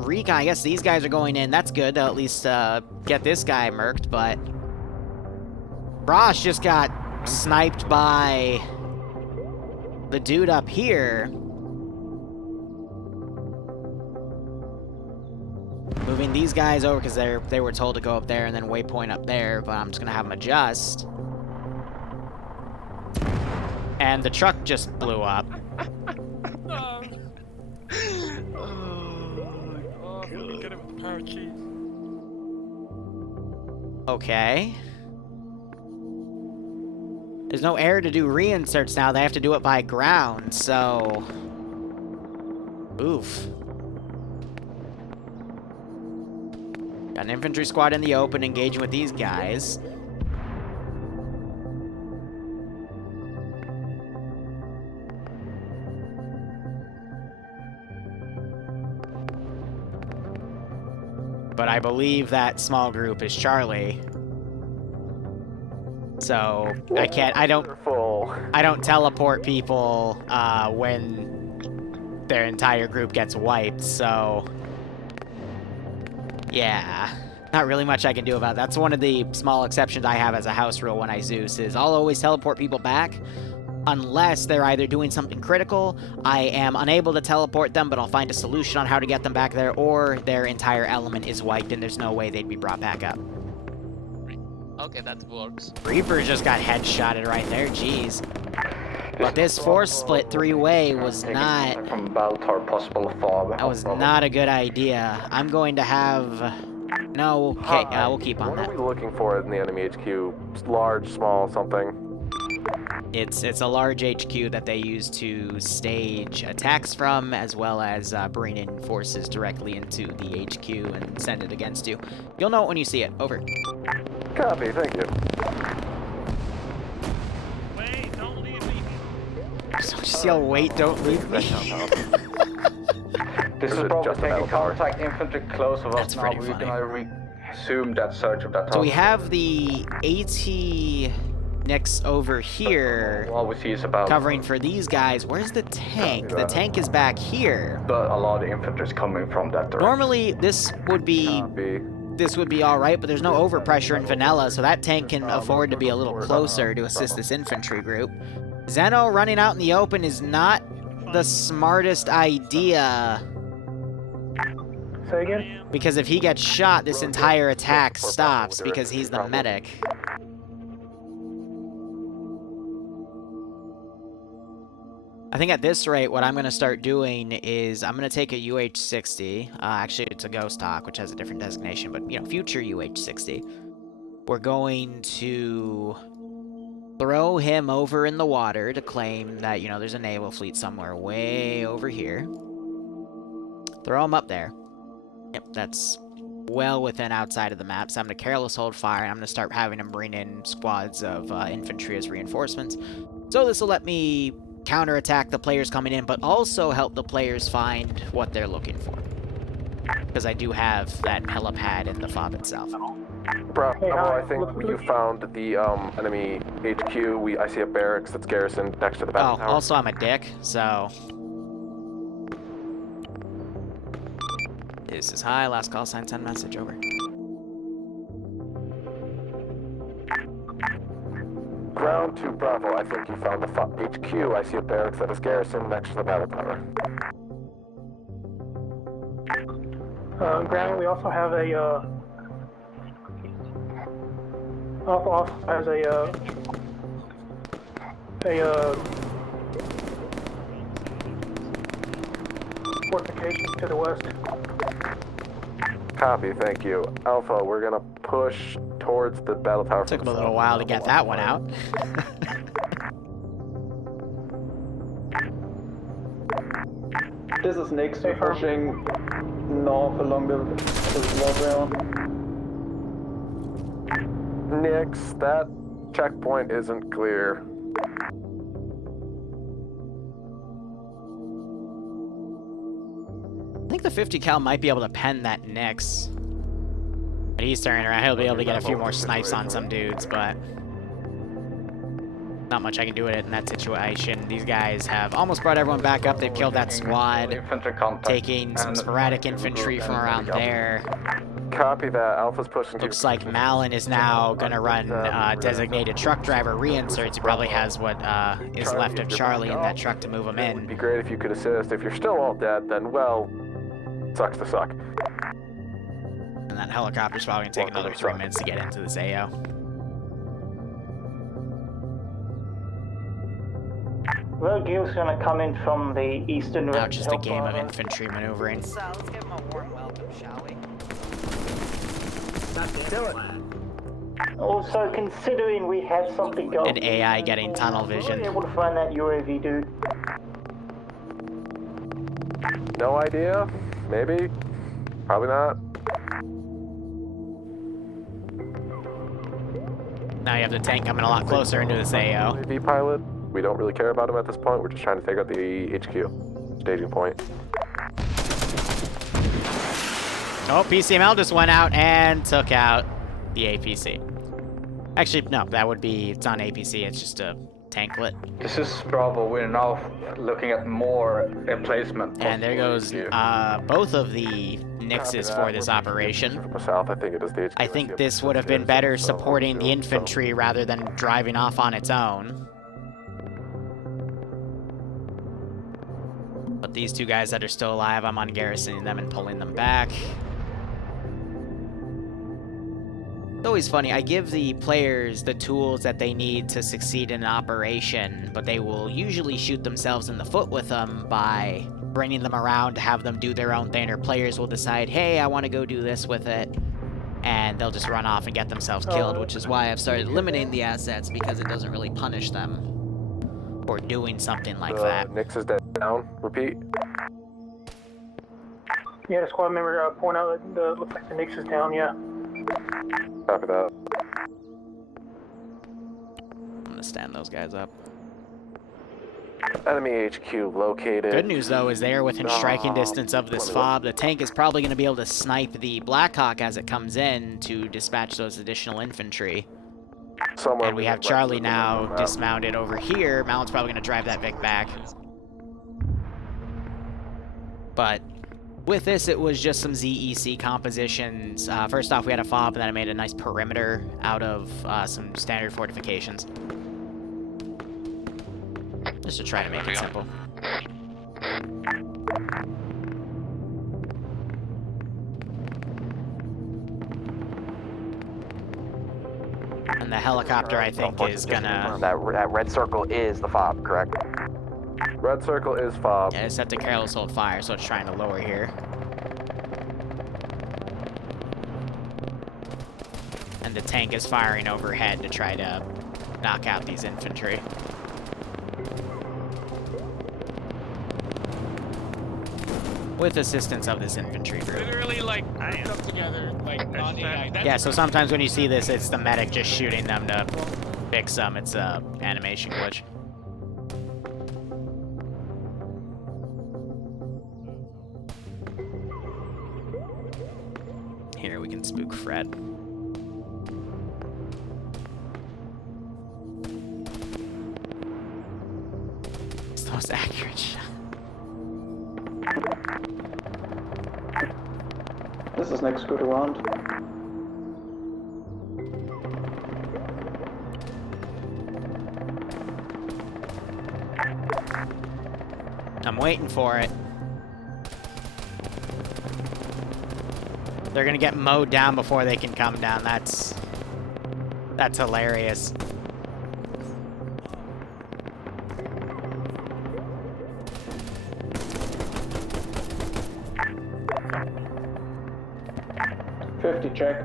recon. I guess these guys are going in. That's good. They'll at least get this guy murked, but Rosh just got sniped by the dude up here. Moving these guys over because they were told to go up there and then waypoint up there, but I'm just gonna have them adjust. And the truck just blew up. Get it with the power keys. Okay. There's no air to do reinserts now. They have to do it by ground, so... Oof. Got an infantry squad in the open engaging with these guys. But I believe that small group is Charlie. So I don't teleport people when their entire group gets wiped, so yeah. Not really much I can do about that. That's one of the small exceptions I have as a house rule when I Zeus, is I'll always teleport people back unless they're either doing something critical, I am unable to teleport them, but I'll find a solution on how to get them back there, or their entire element is wiped and there's no way they'd be brought back up. Okay, that works. Reaper just got headshotted right there, jeez. But this force split three-way was not... From Baltar, possible fob. That was not a good idea. I'm going to have... No, okay, we'll keep on that. What are we looking for in the enemy HQ? Large, small, something? It's a large HQ that they use to stage attacks from, as well as bring in forces directly into the HQ and send it against you. You'll know it when you see it. Over. Copy, thank you. Wait, don't leave me. So just yell, wait, don't leave me. This is probably taking contact infantry close of us now. We're gonna resume that search of that. So we have the AT next over here, all we see is about covering for these guys. Where's the tank? The tank is back here. But a lot of infantry is coming from that direction. Normally, this would be all right, but there's no overpressure in vanilla, so that tank can afford to be a little closer to assist this infantry group. Zeno running out in the open is not the smartest idea. Say again? Because if he gets shot, this entire attack stops because he's the medic. I think at this rate, what I'm going to start doing is I'm going to take a UH-60. Actually, it's a Ghost Hawk, which has a different designation, but, you know, future UH-60. We're going to throw him over in the water to claim that, you know, there's a naval fleet somewhere way over here. Throw him up there. Yep, that's well within outside of the map, so I'm going to careless hold fire, and I'm going to start having him bring in squads of infantry as reinforcements. So this will let me counterattack the players coming in, but also help the players find what they're looking for. Because I do have that helipad in the FOB itself. Bravo, I think you found the enemy HQ. I see a barracks that's garrisoned next to the battle tower. Also I'm a dick, so... This is high, last call sign, send message, over. Ground to Bravo, I think you found the HQ. I see a barracks that is garrisoned next to the battle tower. Ground, we also have a, Alpha has a fortification to the west. Copy, thank you. Alpha, we're gonna push towards the battle tower. Took him a little while to get that one out. This is Nix, we're pushing north along the road. Nix, that checkpoint isn't clear. I think the 50 cal might be able to pen that Nix. But he's turning around, he'll be able to get a few more snipes on some dudes, but... not much I can do with it in that situation. These guys have almost brought everyone back up. They've killed that squad, taking some sporadic infantry from around there. Copy that. Alpha's pushing to... Looks like Malin is now going to run designated truck driver reinserts. He probably has what is left of Charlie in that truck to move him It would in. be great if you could assist. If you're still all dead, then, well, sucks to suck. And that helicopter's probably going to take another 3 minutes to get into this AO. Rogue Eagle's gonna come in from the eastern... Now just a game of infantry maneuvering. So let's give him a warm welcome, shall we? Do it. Also, considering we have something going... An AI getting tunnel vision. Were you able to find that UAV, dude? No idea. Maybe. Probably not. Now you have the tank coming a lot closer into this AO. UAV pilot. We don't really care about him at this point. We're just trying to take out the HQ. Staging point. Oh, PCML just went out and took out the APC. Actually, no, that would be, it's on APC, it's just a tanklet. This is Bravo. We're now looking at more emplacement. And there goes both of the Nixes for this operation. South, I think it is the HQ. I think this would have been better supporting the infantry rather than driving off on its own. But these two guys that are still alive, I'm un-garrisoning them and pulling them back. It's always funny, I give the players the tools that they need to succeed in an operation, but they will usually shoot themselves in the foot with them by bringing them around to have them do their own thing, or players will decide, hey, I want to go do this with it, and they'll just run off and get themselves killed, which is why I've started eliminating the assets, because it doesn't really punish them for doing something like that. Nix is dead down. Repeat. Yeah, the squad member point out that looks like the Nix is down, yeah. Copy that. I'm gonna stand those guys up. Enemy HQ located. Good news, though, is they are within striking distance of this FOB. The tank is probably going to be able to snipe the Blackhawk as it comes in to dispatch those additional infantry. And we have Charlie now dismounted over here. Malin's probably going to drive that Vic back. But with this, it was just some ZEC compositions. First off, we had a FOB, and then I made a nice perimeter out of some standard fortifications. Just to try to make it simple. And the helicopter, I think, is gonna... That red circle is the FOB, correct? Red circle is FOB. Yeah, it's set to careless hold fire, so it's trying to lower here. And the tank is firing overhead to try to knock out these infantry. With assistance of this infantry group. Literally, like, stuck together, like, non-AI. Yeah, so sometimes when you see this, it's the medic just shooting them to fix them. It's a animation glitch. Here, we can spook Fred. It's the most accurate shot. This is next good around. I'm waiting for it. They're gonna get mowed down before they can come down. That's hilarious. Check.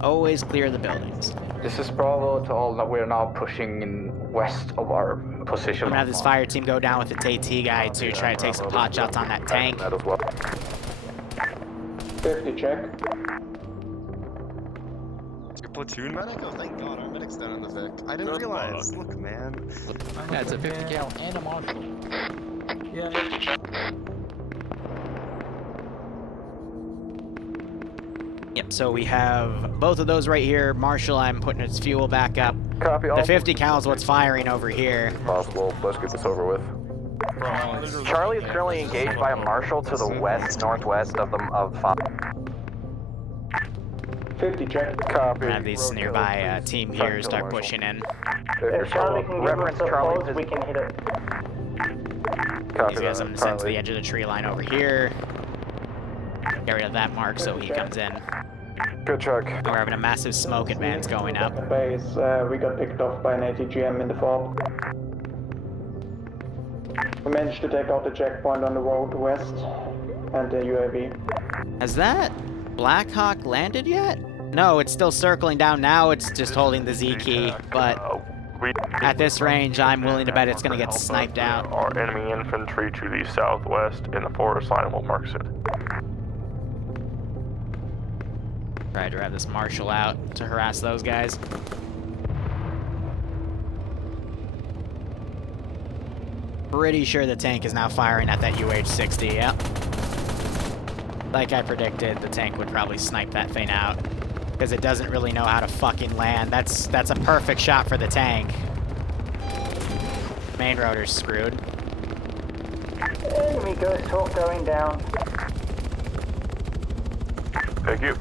Always clear the buildings. This is Bravo to all that we're now pushing in west of our position. I'm gonna have this fire team go down with the TT guy to try to take some pot shots on that tank. 50 check. Your platoon medic? Oh, thank God, our medic's down in the Vic. I didn't realize. Look, man. Yeah, it's a 50 cal and a Marshall. Yeah. 50 check. Yep, so we have both of those right here. Marshall, I'm putting its fuel back up. Copy. The 50 cal is what's firing over here. Possible. Let's get this over with. Charlie is currently engaged by a marshal to the west-northwest of 50 check. Copy. Have these nearby team here start pushing in. If Charlie can give us a pulse, we can hit it. These guys I'm gonna send to the edge of the tree line over here. Get rid of that mark so he comes in. Good check. We're having a massive smoke advance going up. Base, we got picked off by an ATGM in the fob. We managed to take out the checkpoint on the road west and the UAV. Has that Blackhawk landed yet? No, it's still circling down now. It's just holding the Z key, but at this range, I'm willing to bet it's going to get sniped out. Our enemy infantry to the southwest in the forest line will mark soon. Try to have this marshal out to harass those guys. Pretty sure the tank is now firing at that UH-60, yep. Like I predicted, the tank would probably snipe that thing out. Because it doesn't really know how to fucking land. That's a perfect shot for the tank. Main rotor's screwed. Enemy ghost hawk going down. Thank you.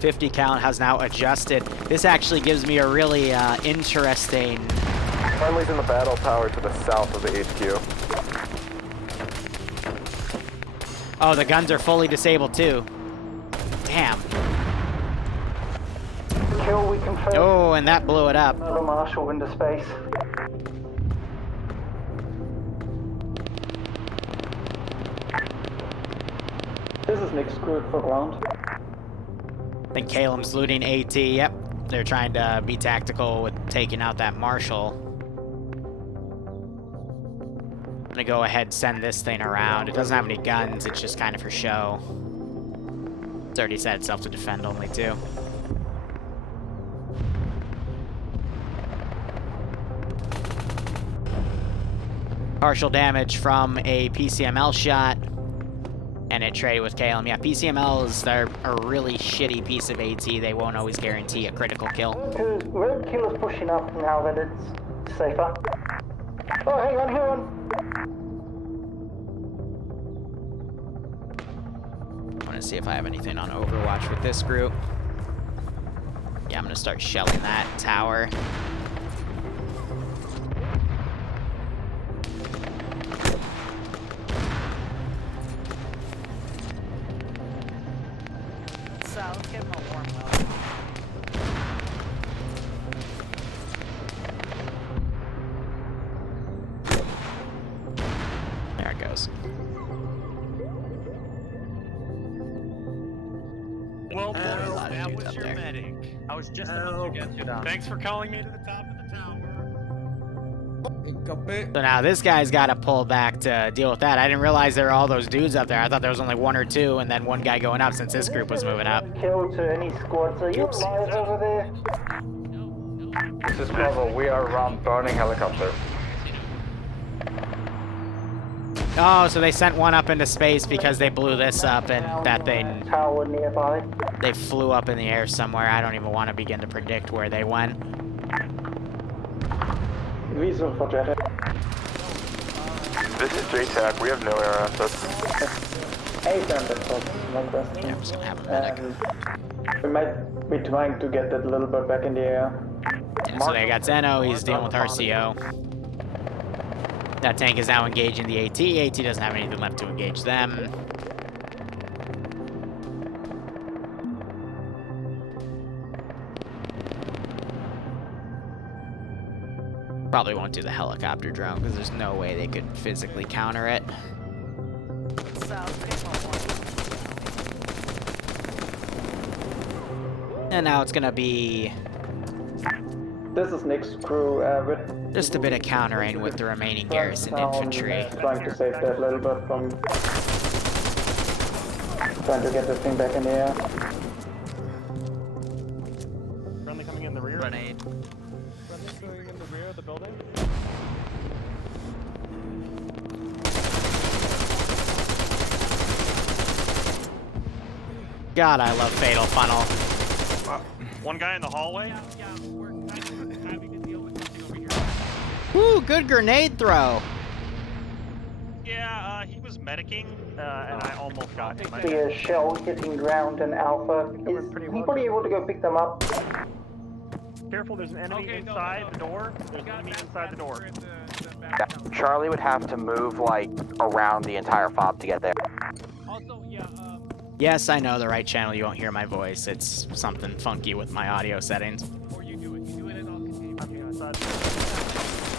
.50 count has now adjusted. This actually gives me a really interesting... Friendly's in the battle tower to the south of the HQ. Oh, the guns are fully disabled too. Damn. Kill, we confirm. Oh, and that blew it up. Another marshal into space. This is Nick screwed for ground. I think Calum's looting AT. Yep, they're trying to be tactical with taking out that marshal. I'm gonna go ahead and send this thing around. It doesn't have any guns, it's just kind of for show. It's already set itself to defend only too. Partial damage from a PCML shot. And it traded with Calum. Yeah, PCMLs are a really shitty piece of AT. They won't always guarantee a critical kill. Roadkill is pushing up now that it's safer. Oh, hang on, hang on. I want to see if I have anything on Overwatch with this group. Yeah, I'm going to start shelling that tower. Let's give him a warm welcome. There it goes. Well, There's a lot of that dudes was up your there. medic. I was just about to get you down. Thanks for calling me to the top of the tower. So now this guy's got to pull back to deal with that. I didn't realize there were all those dudes up there. I thought there was only one or two, and then one guy going up since this group was moving up. Kill to any squads. Are you alive over there? This is Bravo. We are around burning helicopter. Oh, so they sent one up into space because they blew this up, and that thing... Tower nearby. They flew up in the air somewhere. I don't even want to begin to predict where they went. Visual for Jetta. This is JTAC. We have no air access. Hey, that's all. Yeah, I'm just gonna have a medic. We might be trying to get that little bird back in the air. Yeah, so they got Zeno. He's dealing with RCO. That tank is now engaging the AT. AT doesn't have anything left to engage them. Probably won't do the helicopter drone because there's no way they could physically counter it. And now it's gonna be This is Nick's crew with just a bit of countering with the remaining garrison infantry. Trying to save that little bird from trying to get this thing back in the air. Friendly coming in the rear. Grenade. Friendly going in the rear of the building. God, I love Fatal Funnel. One guy in the hallway. Woo, good grenade throw. Yeah, he was medicing, and I almost got him. See a shell hitting ground and Alpha. Is anybody able to go pick them up? Careful, there's an enemy inside the door. There's an enemy inside the door. Yeah, Charlie would have to move, like, around the entire fob to get there. Yes, I know the right channel. You won't hear my voice. It's something funky with my audio settings.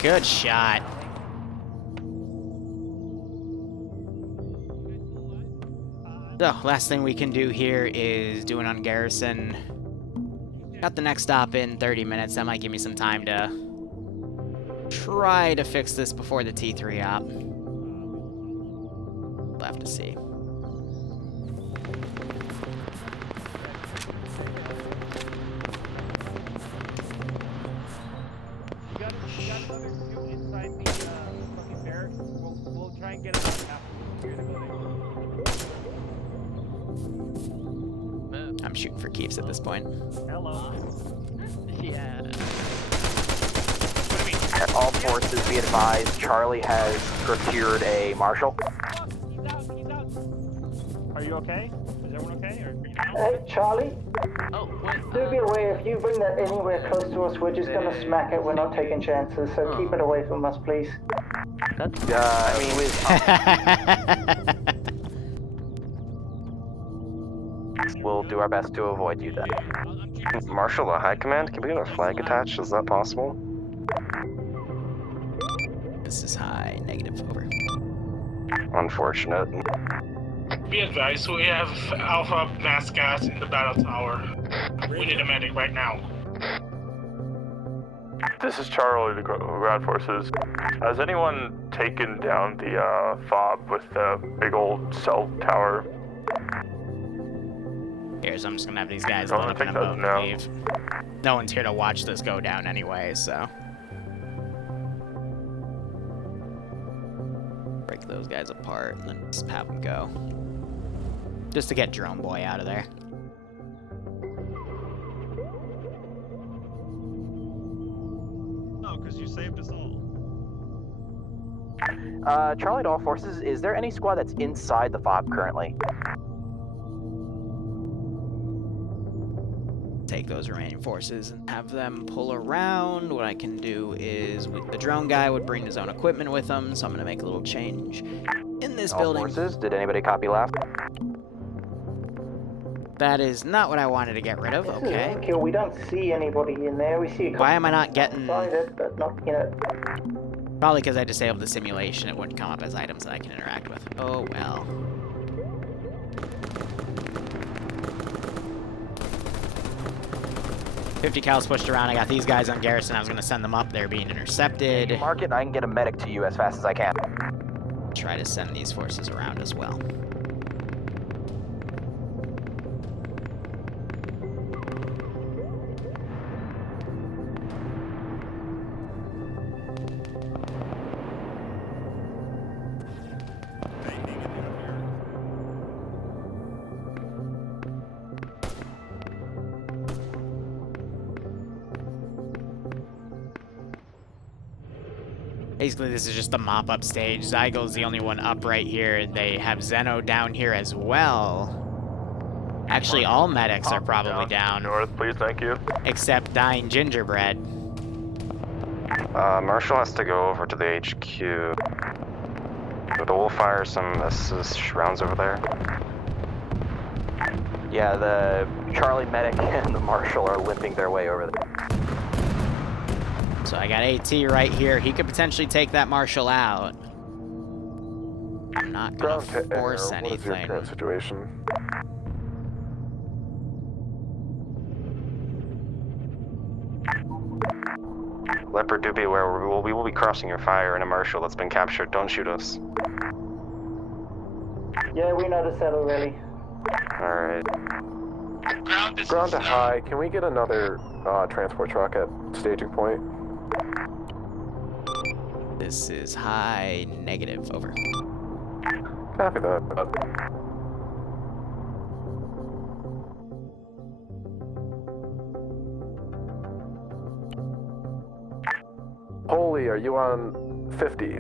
Good shot. So, last thing we can do here is do an on garrison. Got the next stop in 30 minutes. That might give me some time to try to fix this before the T3 op. We'll have to see. We'll try and get it after the building. I'm shooting for keeps at this point. Hello. Yeah. At all forces, be advised, Charlie has procured a marshal. Are you okay? Is everyone okay? Hey, Charlie? Oh, wait. Do be aware, if you bring that anywhere close to us, we're just gonna smack it. We're not taking chances, so keep it away from us, please. That's, we'll do our best to avoid you then. Marshal to High Command, can we get a flag attached? Is that possible? This is high, negative, over. Unfortunate. Be advised, we have Alpha mass gas in the battle tower. We need a medic right now. This is Charlie, the ground forces. Has anyone taken down the fob with the big old cell tower? Here, so I'm just gonna have these guys I load up in a think boat and no. leave. No one's here to watch this go down anyway, so. Break those guys apart and then just have them go. Just to get Drone Boy out of there. No, because you saved us all. Charlie to all forces, is there any squad that's inside the fob currently? Take those remaining forces and have them pull around. What I can do is, the drone guy would bring his own equipment with him, so I'm gonna make a little change in this All building. forces, did anybody copy left? That is not what I wanted to get rid of, okay. Kill. We don't see anybody in there. We see a couple Why am I not getting... inside it, but not in it. Probably because I disabled the simulation, it wouldn't come up as items that I can interact with. Oh well. .50 cal's pushed around. I got these guys on garrison. I was gonna send them up. They're being intercepted. Mark it, and I can get a medic to you as fast as I can. Try to send these forces around as well. Basically, this is just the mop-up stage. Zygo's the only one up right here. They have Zeno down here as well. Actually, all medics are probably down. North, please, thank you. Except Dying Gingerbread. Marshal has to go over to the HQ. But we'll fire some assist rounds over there. Yeah, the Charlie medic and the marshal are limping their way over there. So I got AT right here. He could potentially take that marshal out. I'm not gonna force anything. What is your current situation? Leopard, do be aware, we will be crossing your fire in a marshal that's been captured. Don't shoot us. Yeah, we noticed that already. Alright. Ground to high, can we get another transport truck at staging point? This is high, negative, over. Copy that. Charlie, are you on 50?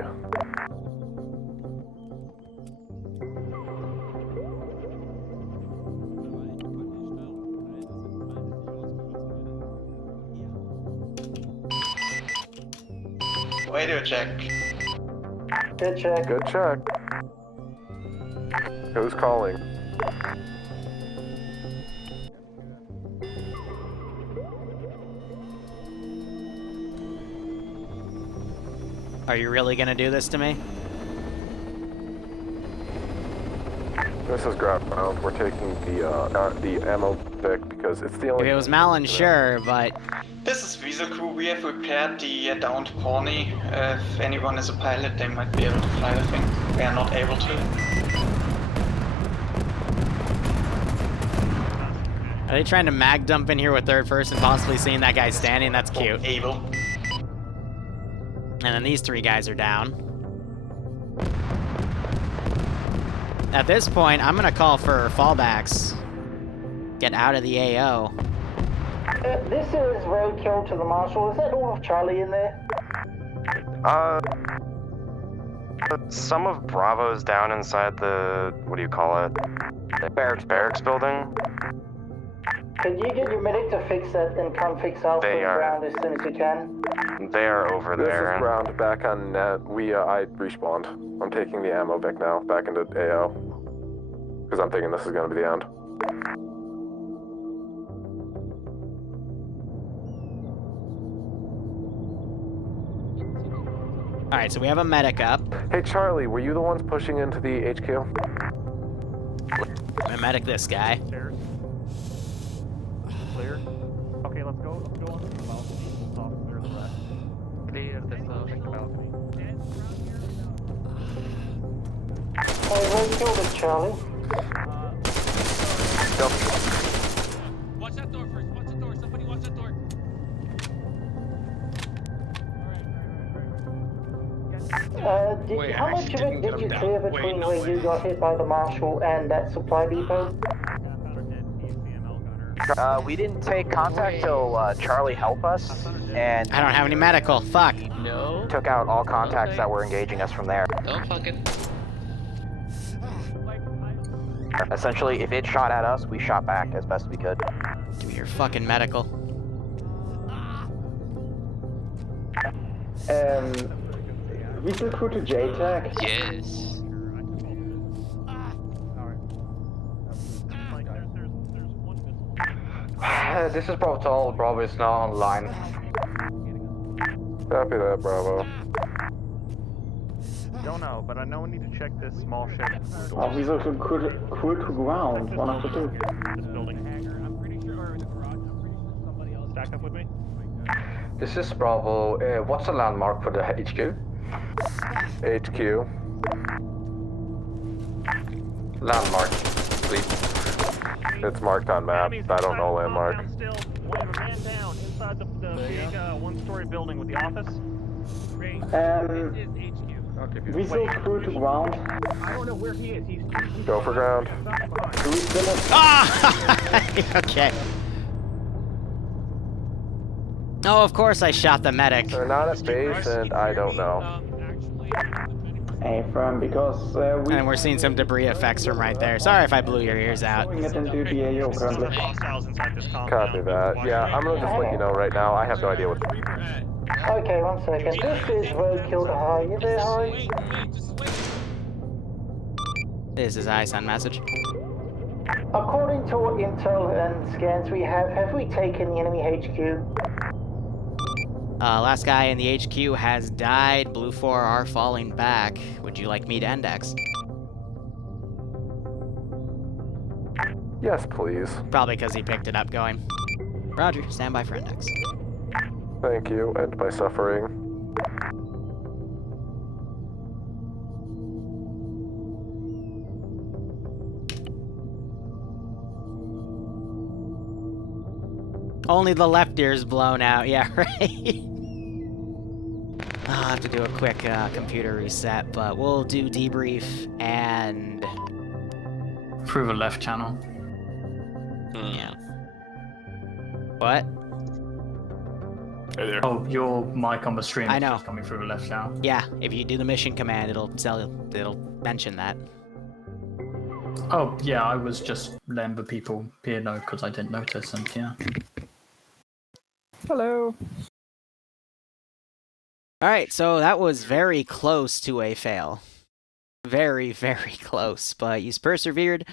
Radio check. Good check. Good check. Who's calling? Are you really gonna do this to me? This is ground. We're taking the ammo pick because it's the only. If it was Malin, sure, but This is Visa Crew. We have repaired the downed Pawnee. If anyone is a pilot, they might be able to fly the thing. We are not able to. are they trying to mag dump in here with third person, possibly seeing that guy standing? That's cute. Able. And then these three guys are down. At this point, I'm gonna call for fallbacks. Get out of the AO. This is roadkill to the Marshal. Is that all of Charlie in there? Some of Bravo's down inside the, what do you call it? The barracks building. Could you get your medic to fix that and come fix Alpha They are- ground as soon as you can? They are over This there. is ground back on net. I respawned. I'm taking the ammo back now, back into AO. Because I'm thinking this is gonna be the end. Alright, so we have a medic up. Hey Charlie, were you the ones pushing into the HQ? I'm gonna medic this guy. Stairs. Clear. Okay, let's go. Let's go on the balcony. We'll talk clear the rest. Clear the balcony. Hey, roadkill to Charlie. Watch that door first. Watch that door. Somebody watch that door. How much of it did you clear between where you got hit by the Marshal and that supply depot? We didn't take contact till Charlie helped us, and I don't have any medical. Fuck. no. Took out all contacts that were engaging us from there. Don't fucking. Essentially, if it shot at us, we shot back as best we could. Give me your fucking medical. Visa Crew to JTAG. Yes. This is Bravo to all. Bravo is now online. Copy that, Bravo. Don't know, but I know we need to check this small shed. Visa Crew to ground. One after two. This building. I'm pretty sure, or the garage. I'm pretty sure somebody else. Stack up with me. This is Bravo. What's the landmark for the HQ? HQ. Landmark, please. It's marked on map. I don't know landmark. Still, we have a man down inside the big one-story building with the office. Great. This is HQ. Visa Crew to ground. I don't know where he is. He's Go for ground. Do we still have... Ah! Okay. Oh, of course I shot the medic. They're not at base, and I don't know. Affirm, because And we're seeing some debris effects from right there. Sorry if I blew your ears out. going into the AO currently. hostiles inside this compound. Copy that. Yeah, I'm gonna just let you know right now. I have no idea what. Okay, 1 second. This is roadkill to High. You there, High? This is ISON message. According to what intel and scans we have we taken the enemy HQ? Last guy in the HQ has died. Blue 4 are falling back. Would you like me to index? Yes, please. Probably because he picked it up going. Roger, stand by for index. Thank you. End my suffering. Only the left ear's blown out. Yeah, right. I'll have to do a quick computer reset, but we'll do debrief and... Through the left channel. Yeah. What? Oh, your mic on the stream I is know. just coming through left now. Yeah, if you do the mission command, it'll mention that. Oh, yeah, I was just letting the people here know because I didn't notice, and yeah. Hello. Alright, so that was very close to a fail. Very, very close, but you persevered,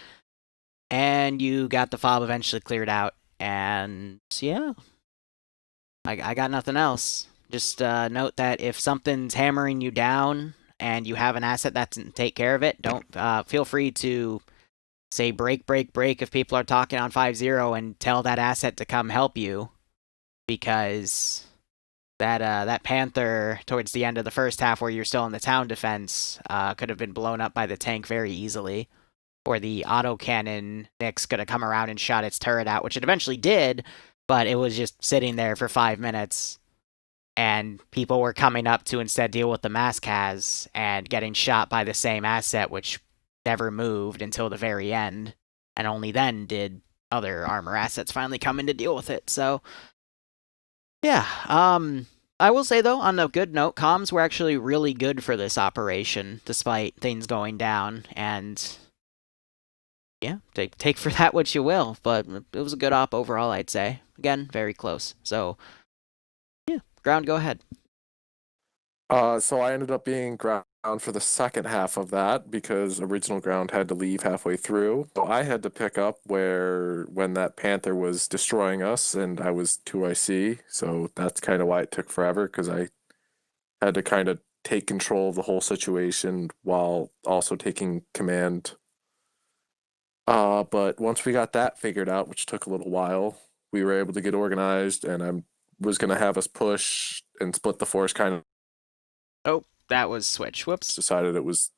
and you got the fob eventually cleared out, and yeah. I got nothing else. Just note that if something's hammering you down, and you have an asset that can take care of it, don't feel free to say break, break, break if people are talking on 5-0 and tell that asset to come help you, because that Panther towards the end of the first half where you're still in the town defense could have been blown up by the tank very easily, or the autocannon Nyx could have come around and shot its turret out, which it eventually did, but it was just sitting there for 5 minutes, and people were coming up to instead deal with the Maskaz and getting shot by the same asset, which never moved until the very end, and only then did other armor assets finally come in to deal with it. So yeah, I will say though, on a good note, comms were actually really good for this operation, despite things going down, and yeah, take for that what you will, but it was a good op overall, I'd say. Again, very close. So yeah, ground, go ahead. So I ended up being ground for the second half of that because original ground had to leave halfway through. So I had to pick up when that Panther was destroying us, and I was 2IC. So that's kind of why it took forever, because I had to kind of take control of the whole situation while also taking command. But once we got that figured out, which took a little while, we were able to get organized, and I was going to have us push and split the force kind of. Oh, that was switch. Whoops. Decided it was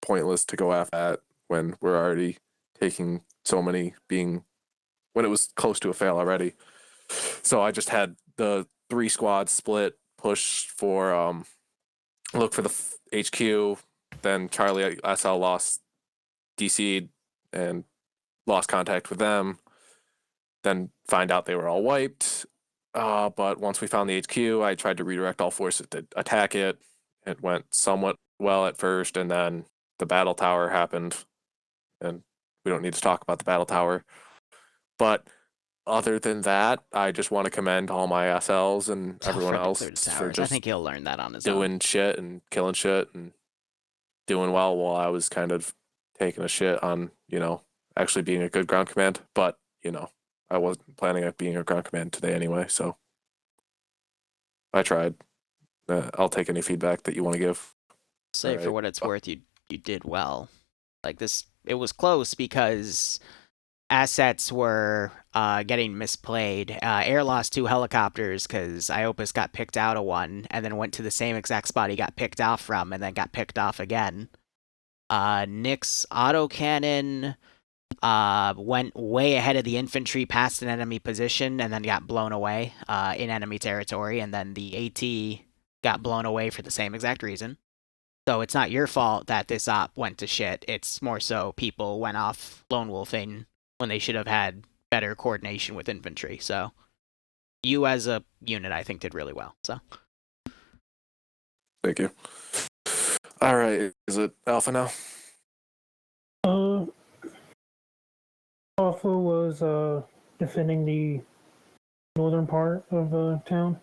pointless to go after that when we're already taking so many when it was close to a fail already. So I just had the 3 squads split, push for, look for the HQ, then Charlie SL lost DC'd and lost contact with them, then find out they were all wiped. But once we found the HQ, I tried to redirect all forces to attack it. It went somewhat well at first, and then the battle tower happened, and we don't need to talk about the battle tower. But other than that, I just want to commend all my SLs and everyone else for just I think he'll learn that on his doing shit and killing shit and doing well while I was kind of taking a shit on, actually being a good ground command. But, I wasn't planning on being a ground command today anyway, so I tried. I'll take any feedback that you want to give. Say for what it's worth, you did well. Like this, it was close because assets were getting misplayed. Air lost 2 helicopters because Iopus got picked out of one, and then went to the same exact spot he got picked off from, and then got picked off again. Nyx autocannon went way ahead of the infantry past an enemy position, and then got blown away in enemy territory, and then the AT got blown away for the same exact reason. So it's not your fault that this op went to shit. It's more so people went off lone wolfing when they should have had better coordination with infantry. So you as a unit, I think, did really well. So thank you. All right, is it Alpha now? Alpha was defending the northern part of town,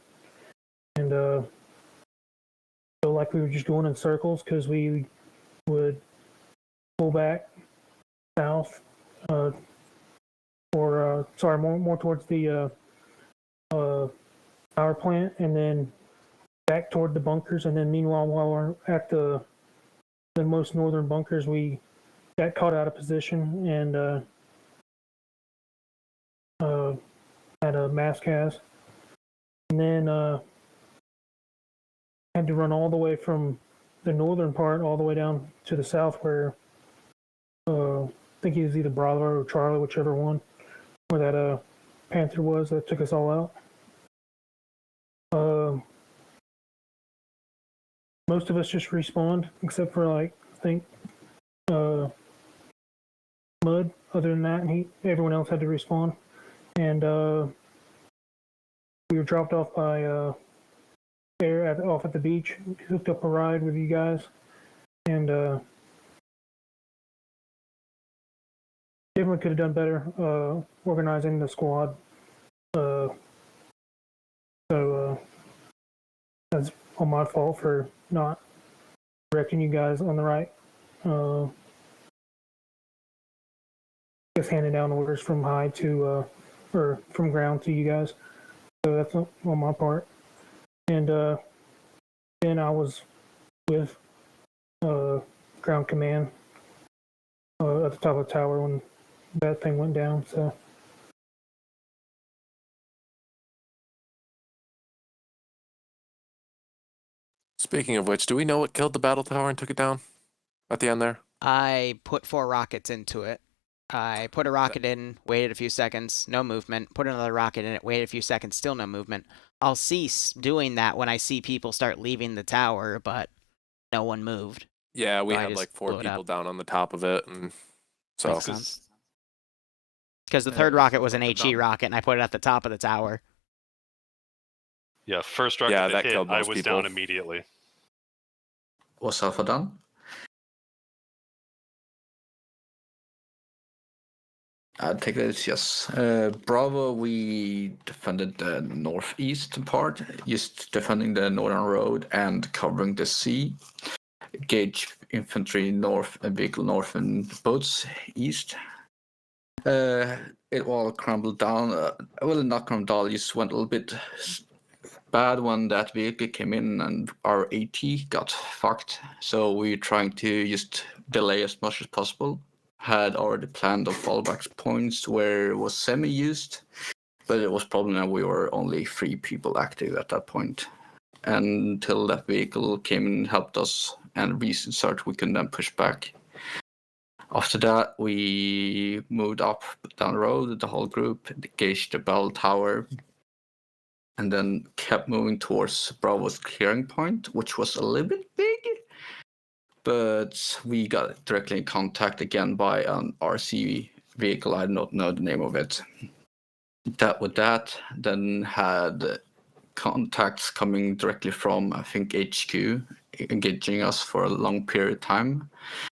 and so like we were just going in circles because we would pull back south, more towards the power plant, and then back toward the bunkers, and then meanwhile while we're at the most northern bunkers, we got caught out of position and had a Maskaz, and then had to run all the way from the northern part all the way down to the south where I think he was either Bravo or Charlie, whichever one, where that Panther was that took us all out. Most of us just respawned, except for I think Mud. Other than that, everyone else had to respawn, and we were dropped off by off at the beach. Hooked up a ride with you guys, and definitely could have done better organizing the squad. So that's all my fault for not directing you guys on the right. Just handing down orders from high to or from ground to you guys. So that's on my part. And then I was with ground command at the top of the tower when that thing went down. So. Speaking of which, do we know what killed the battle tower and took it down at the end there? I put 4 rockets into it. I put a rocket in, waited a few seconds, no movement. Put another rocket in it, waited a few seconds, still no movement. I'll cease doing that when I see people start leaving the tower, but no one moved. Yeah, we So had like 4 people down on the top of it, and so. Because the third rocket was an HE rocket, and I put it at the top of the tower. Yeah, first rocket that hit, I was down immediately. Was Alpha done? I take it, yes. Bravo, we defended the northeast part, just defending the northern road and covering the sea. Gauge infantry north and vehicle north and boats east. It all crumbled down. Well, not crumbled down, just went a little bit bad when that vehicle came in and our AT got fucked. So we're trying to just delay as much as possible. Had already planned on fallback points where it was semi-used, but it was probably that we were only 3 people active at that point. And until that vehicle came and helped us and restart, we could then push back. After that, we moved up down the road, the whole group, engaged the bell tower, and then kept moving towards Bravo's clearing point, which was a little bit big. But we got directly in contact again by an RC vehicle. I don't know the name of it. With that, then had contacts coming directly from, I think, HQ, engaging us for a long period of time,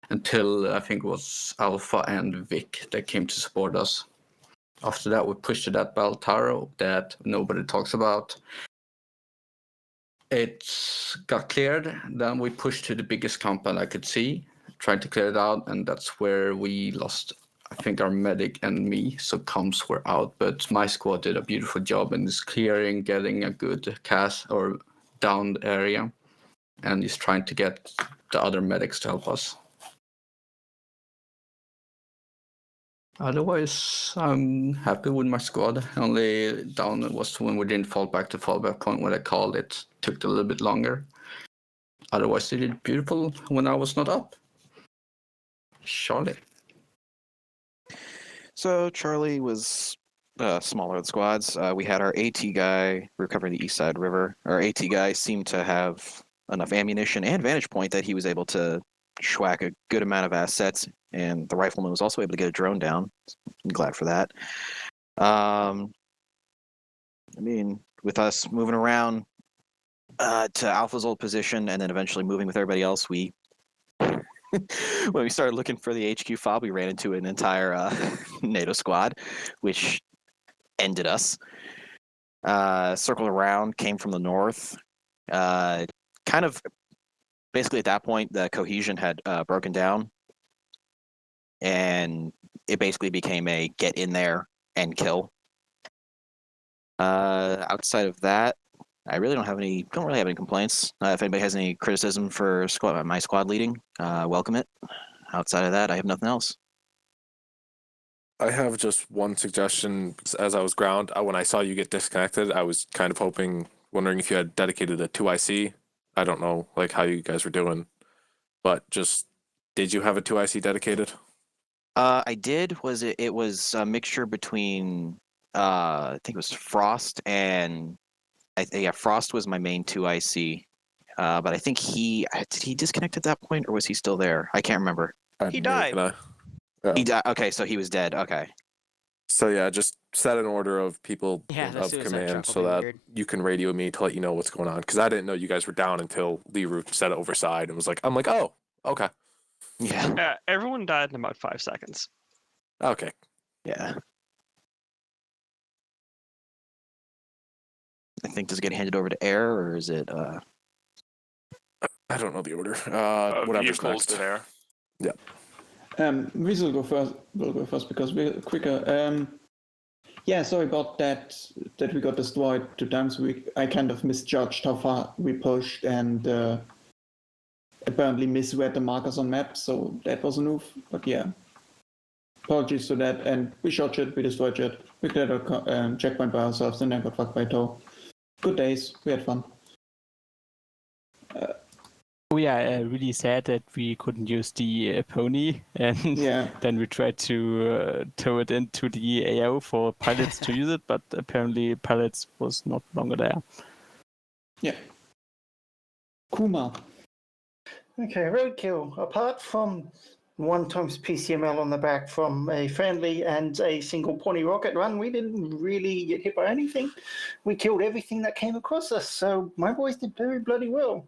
until I think it was Alpha and Vic that came to support us. After that, we pushed to that bell tower that nobody talks about. It got cleared. Then we pushed to the biggest compound I could see, trying to clear it out, and that's where we lost, I think, our medic and me. So comms were out, but my squad did a beautiful job in this clearing, getting a good cast or downed area, and just trying to get the other medics to help us. Otherwise, I'm happy with my squad. Only down was when we didn't fall back to fallback point when I called it. Took a little bit longer. Otherwise, they did beautiful when I was not up. Charlie. So Charlie was smaller squads. We had our AT guy. We were covering the East Side River. Our AT guy seemed to have enough ammunition and vantage point that he was able to schwack a good amount of assets, and the rifleman was also able to get a drone down. I'm glad for that. I mean, with us moving around to Alpha's old position and then eventually moving with everybody else, we when we started looking for the HQ fob, we ran into an entire NATO squad, which ended us. Circled around, came from the north. Kind of basically at that point, the cohesion had broken down, and it basically became a get in there and kill. Outside of that, I really don't really have any complaints. If anybody has any criticism for my squad leading, welcome it. Outside of that, I have nothing else. I have just one suggestion. As I was ground, when I saw you get disconnected, I was kind of wondering if you had dedicated a 2IC. I don't know like how you guys were doing, but just did you have a 2IC dedicated? I did. It was a mixture between I think it was Frost and Frost was my main 2IC. But I think did he disconnect at that point, or was he still there? I can't remember. He died. He died. Okay, so he was dead. Okay. So yeah, just set an order of people Yeah, the of suicide command truck will so be that weird. you can radio me to let you know what's going on. Because I didn't know you guys were down until Liru said it overside and was like, I'm like, oh, okay. Yeah. Everyone died in about 5 seconds. Okay. Yeah. I think, does it get handed over to Air, or is it... I don't know the order. Whatever's Vehicles next. in air. Yeah. We will go first. We'll go first because we're quicker. Yeah, sorry about that we got destroyed 2 times. I kind of misjudged how far we pushed and apparently misread the markers on maps, so that was a move. But yeah, apologies for that. And we shot shit, we destroyed shit. We cleared a checkpoint by ourselves and then got fucked by Toe. Good days, we had fun. We are really sad that we couldn't use the pony, and then we tried to tow it into the AO for pilots to use it, but apparently pilots was not longer there. Yeah. Kuma. Okay, roadkill. Apart from 1 times PCML on the back from a friendly and a single pony rocket run, we didn't really get hit by anything. We killed everything that came across us, so my boys did very bloody well.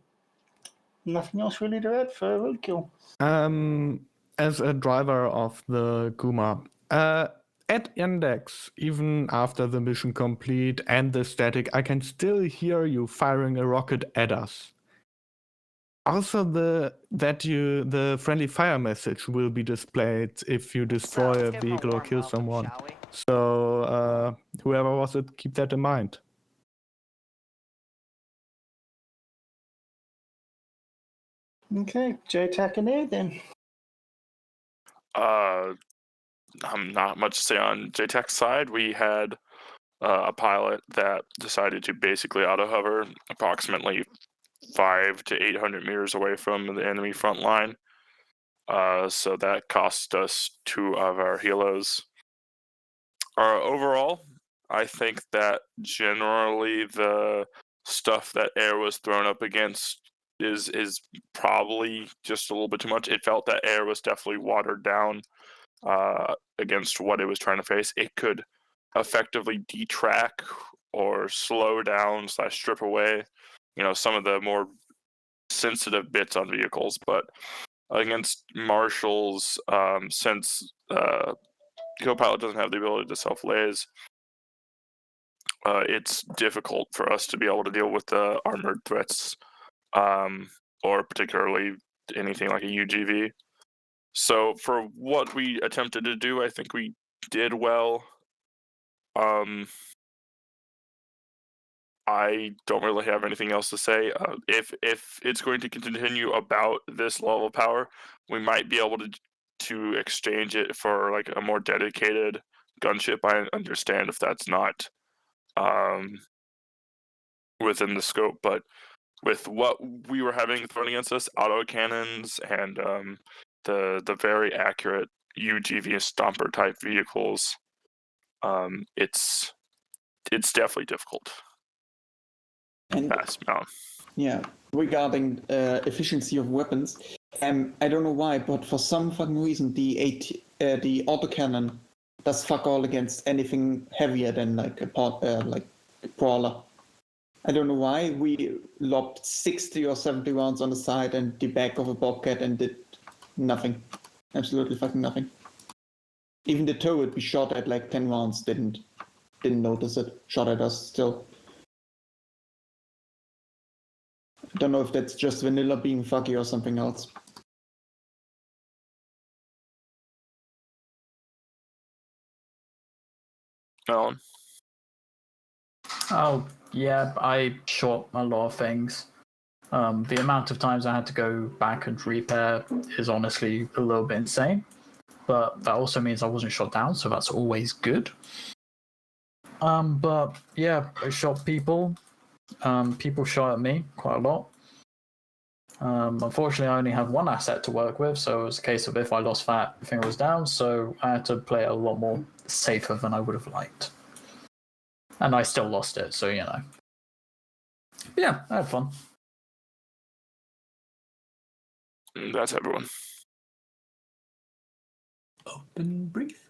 Nothing else really to add for roadkill. As a driver of the Kuma, at index, even after the mission complete and the static, I can still hear you firing a rocket at us. Also, the friendly fire message will be displayed if you destroy a vehicle or kill someone. So whoever was it, keep that in mind. Okay, JTAC and Air then. Not much to say on JTAC's side. We had a pilot that decided to basically auto-hover approximately 500 to 800 meters away from the enemy front line. So that cost us 2 of our helos. Overall, I think that generally the stuff that Air was thrown up against is probably just a little bit too much. It felt that Air was definitely watered down against what it was trying to face. It could effectively detrack or slow down / strip away, some of the more sensitive bits on vehicles. But against marshals, since Copilot doesn't have the ability to self-laze, it's difficult for us to be able to deal with the armored threats, or particularly anything like a UGV. So for what we attempted to do, I think we did well. I don't really have anything else to say. If it's going to continue about this level of power, we might be able to exchange it for like a more dedicated gunship. I understand if that's not within the scope, but with what we were having thrown against us, auto cannons and the very accurate UGV stomper type vehicles, it's definitely difficult. And yeah, regarding efficiency of weapons, I don't know why, but for some fucking reason, the autocannon does fuck all against anything heavier than like a brawler. I don't know why. We lobbed 60 or 70 rounds on the side and the back of a Bobcat and did nothing. Absolutely fucking nothing. Even the turret we shot at like 10 rounds didn't notice it. Shot at us still. I don't know if that's just vanilla being fucky or something else. Alan? Oh, yeah, I shot a lot of things. The amount of times I had to go back and repair is honestly a little bit insane. But that also means I wasn't shot down, so that's always good. But yeah, I shot people. People shot at me quite a lot. Unfortunately, I only have one asset to work with, so it was a case of if I lost that, everything was down, so I had to play it a lot more safer than I would have liked. And I still lost it, so you know. But yeah, I had fun. That's everyone. Open brief.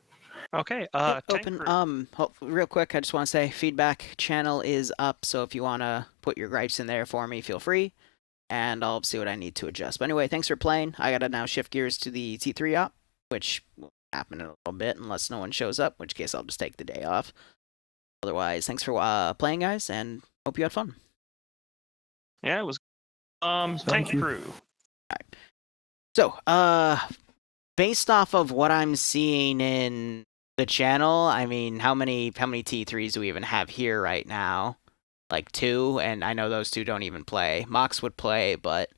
Okay, Open. Real quick, I just want to say feedback channel is up, so if you want to put your gripes in there for me, feel free, and I'll see what I need to adjust. But anyway, thanks for playing. I gotta now shift gears to the T3 op, which will happen in a little bit unless no one shows up, in which case I'll just take the day off. Otherwise, thanks for playing, guys, and hope you had fun. Yeah, it was. Tank crew. Alright. So, based off of what I'm seeing in the channel, I mean, how many T3s do we even have here right now? Like 2, and I know those 2 don't even play. Mox would play, but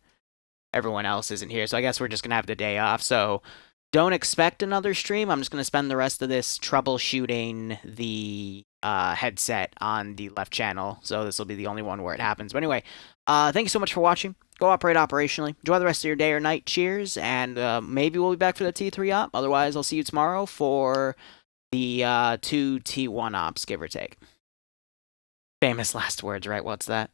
everyone else isn't here, so I guess we're just gonna have the day off. So don't expect another stream. I'm just gonna spend the rest of this troubleshooting the headset on the left channel, so this will be the only one where it happens. But anyway, thank you so much for watching. Go operate operationally. Enjoy the rest of your day or night. Cheers, and maybe we'll be back for the T3 op. Otherwise, I'll see you tomorrow for the 2 T1 ops, give or take. Famous last words, right? What's that?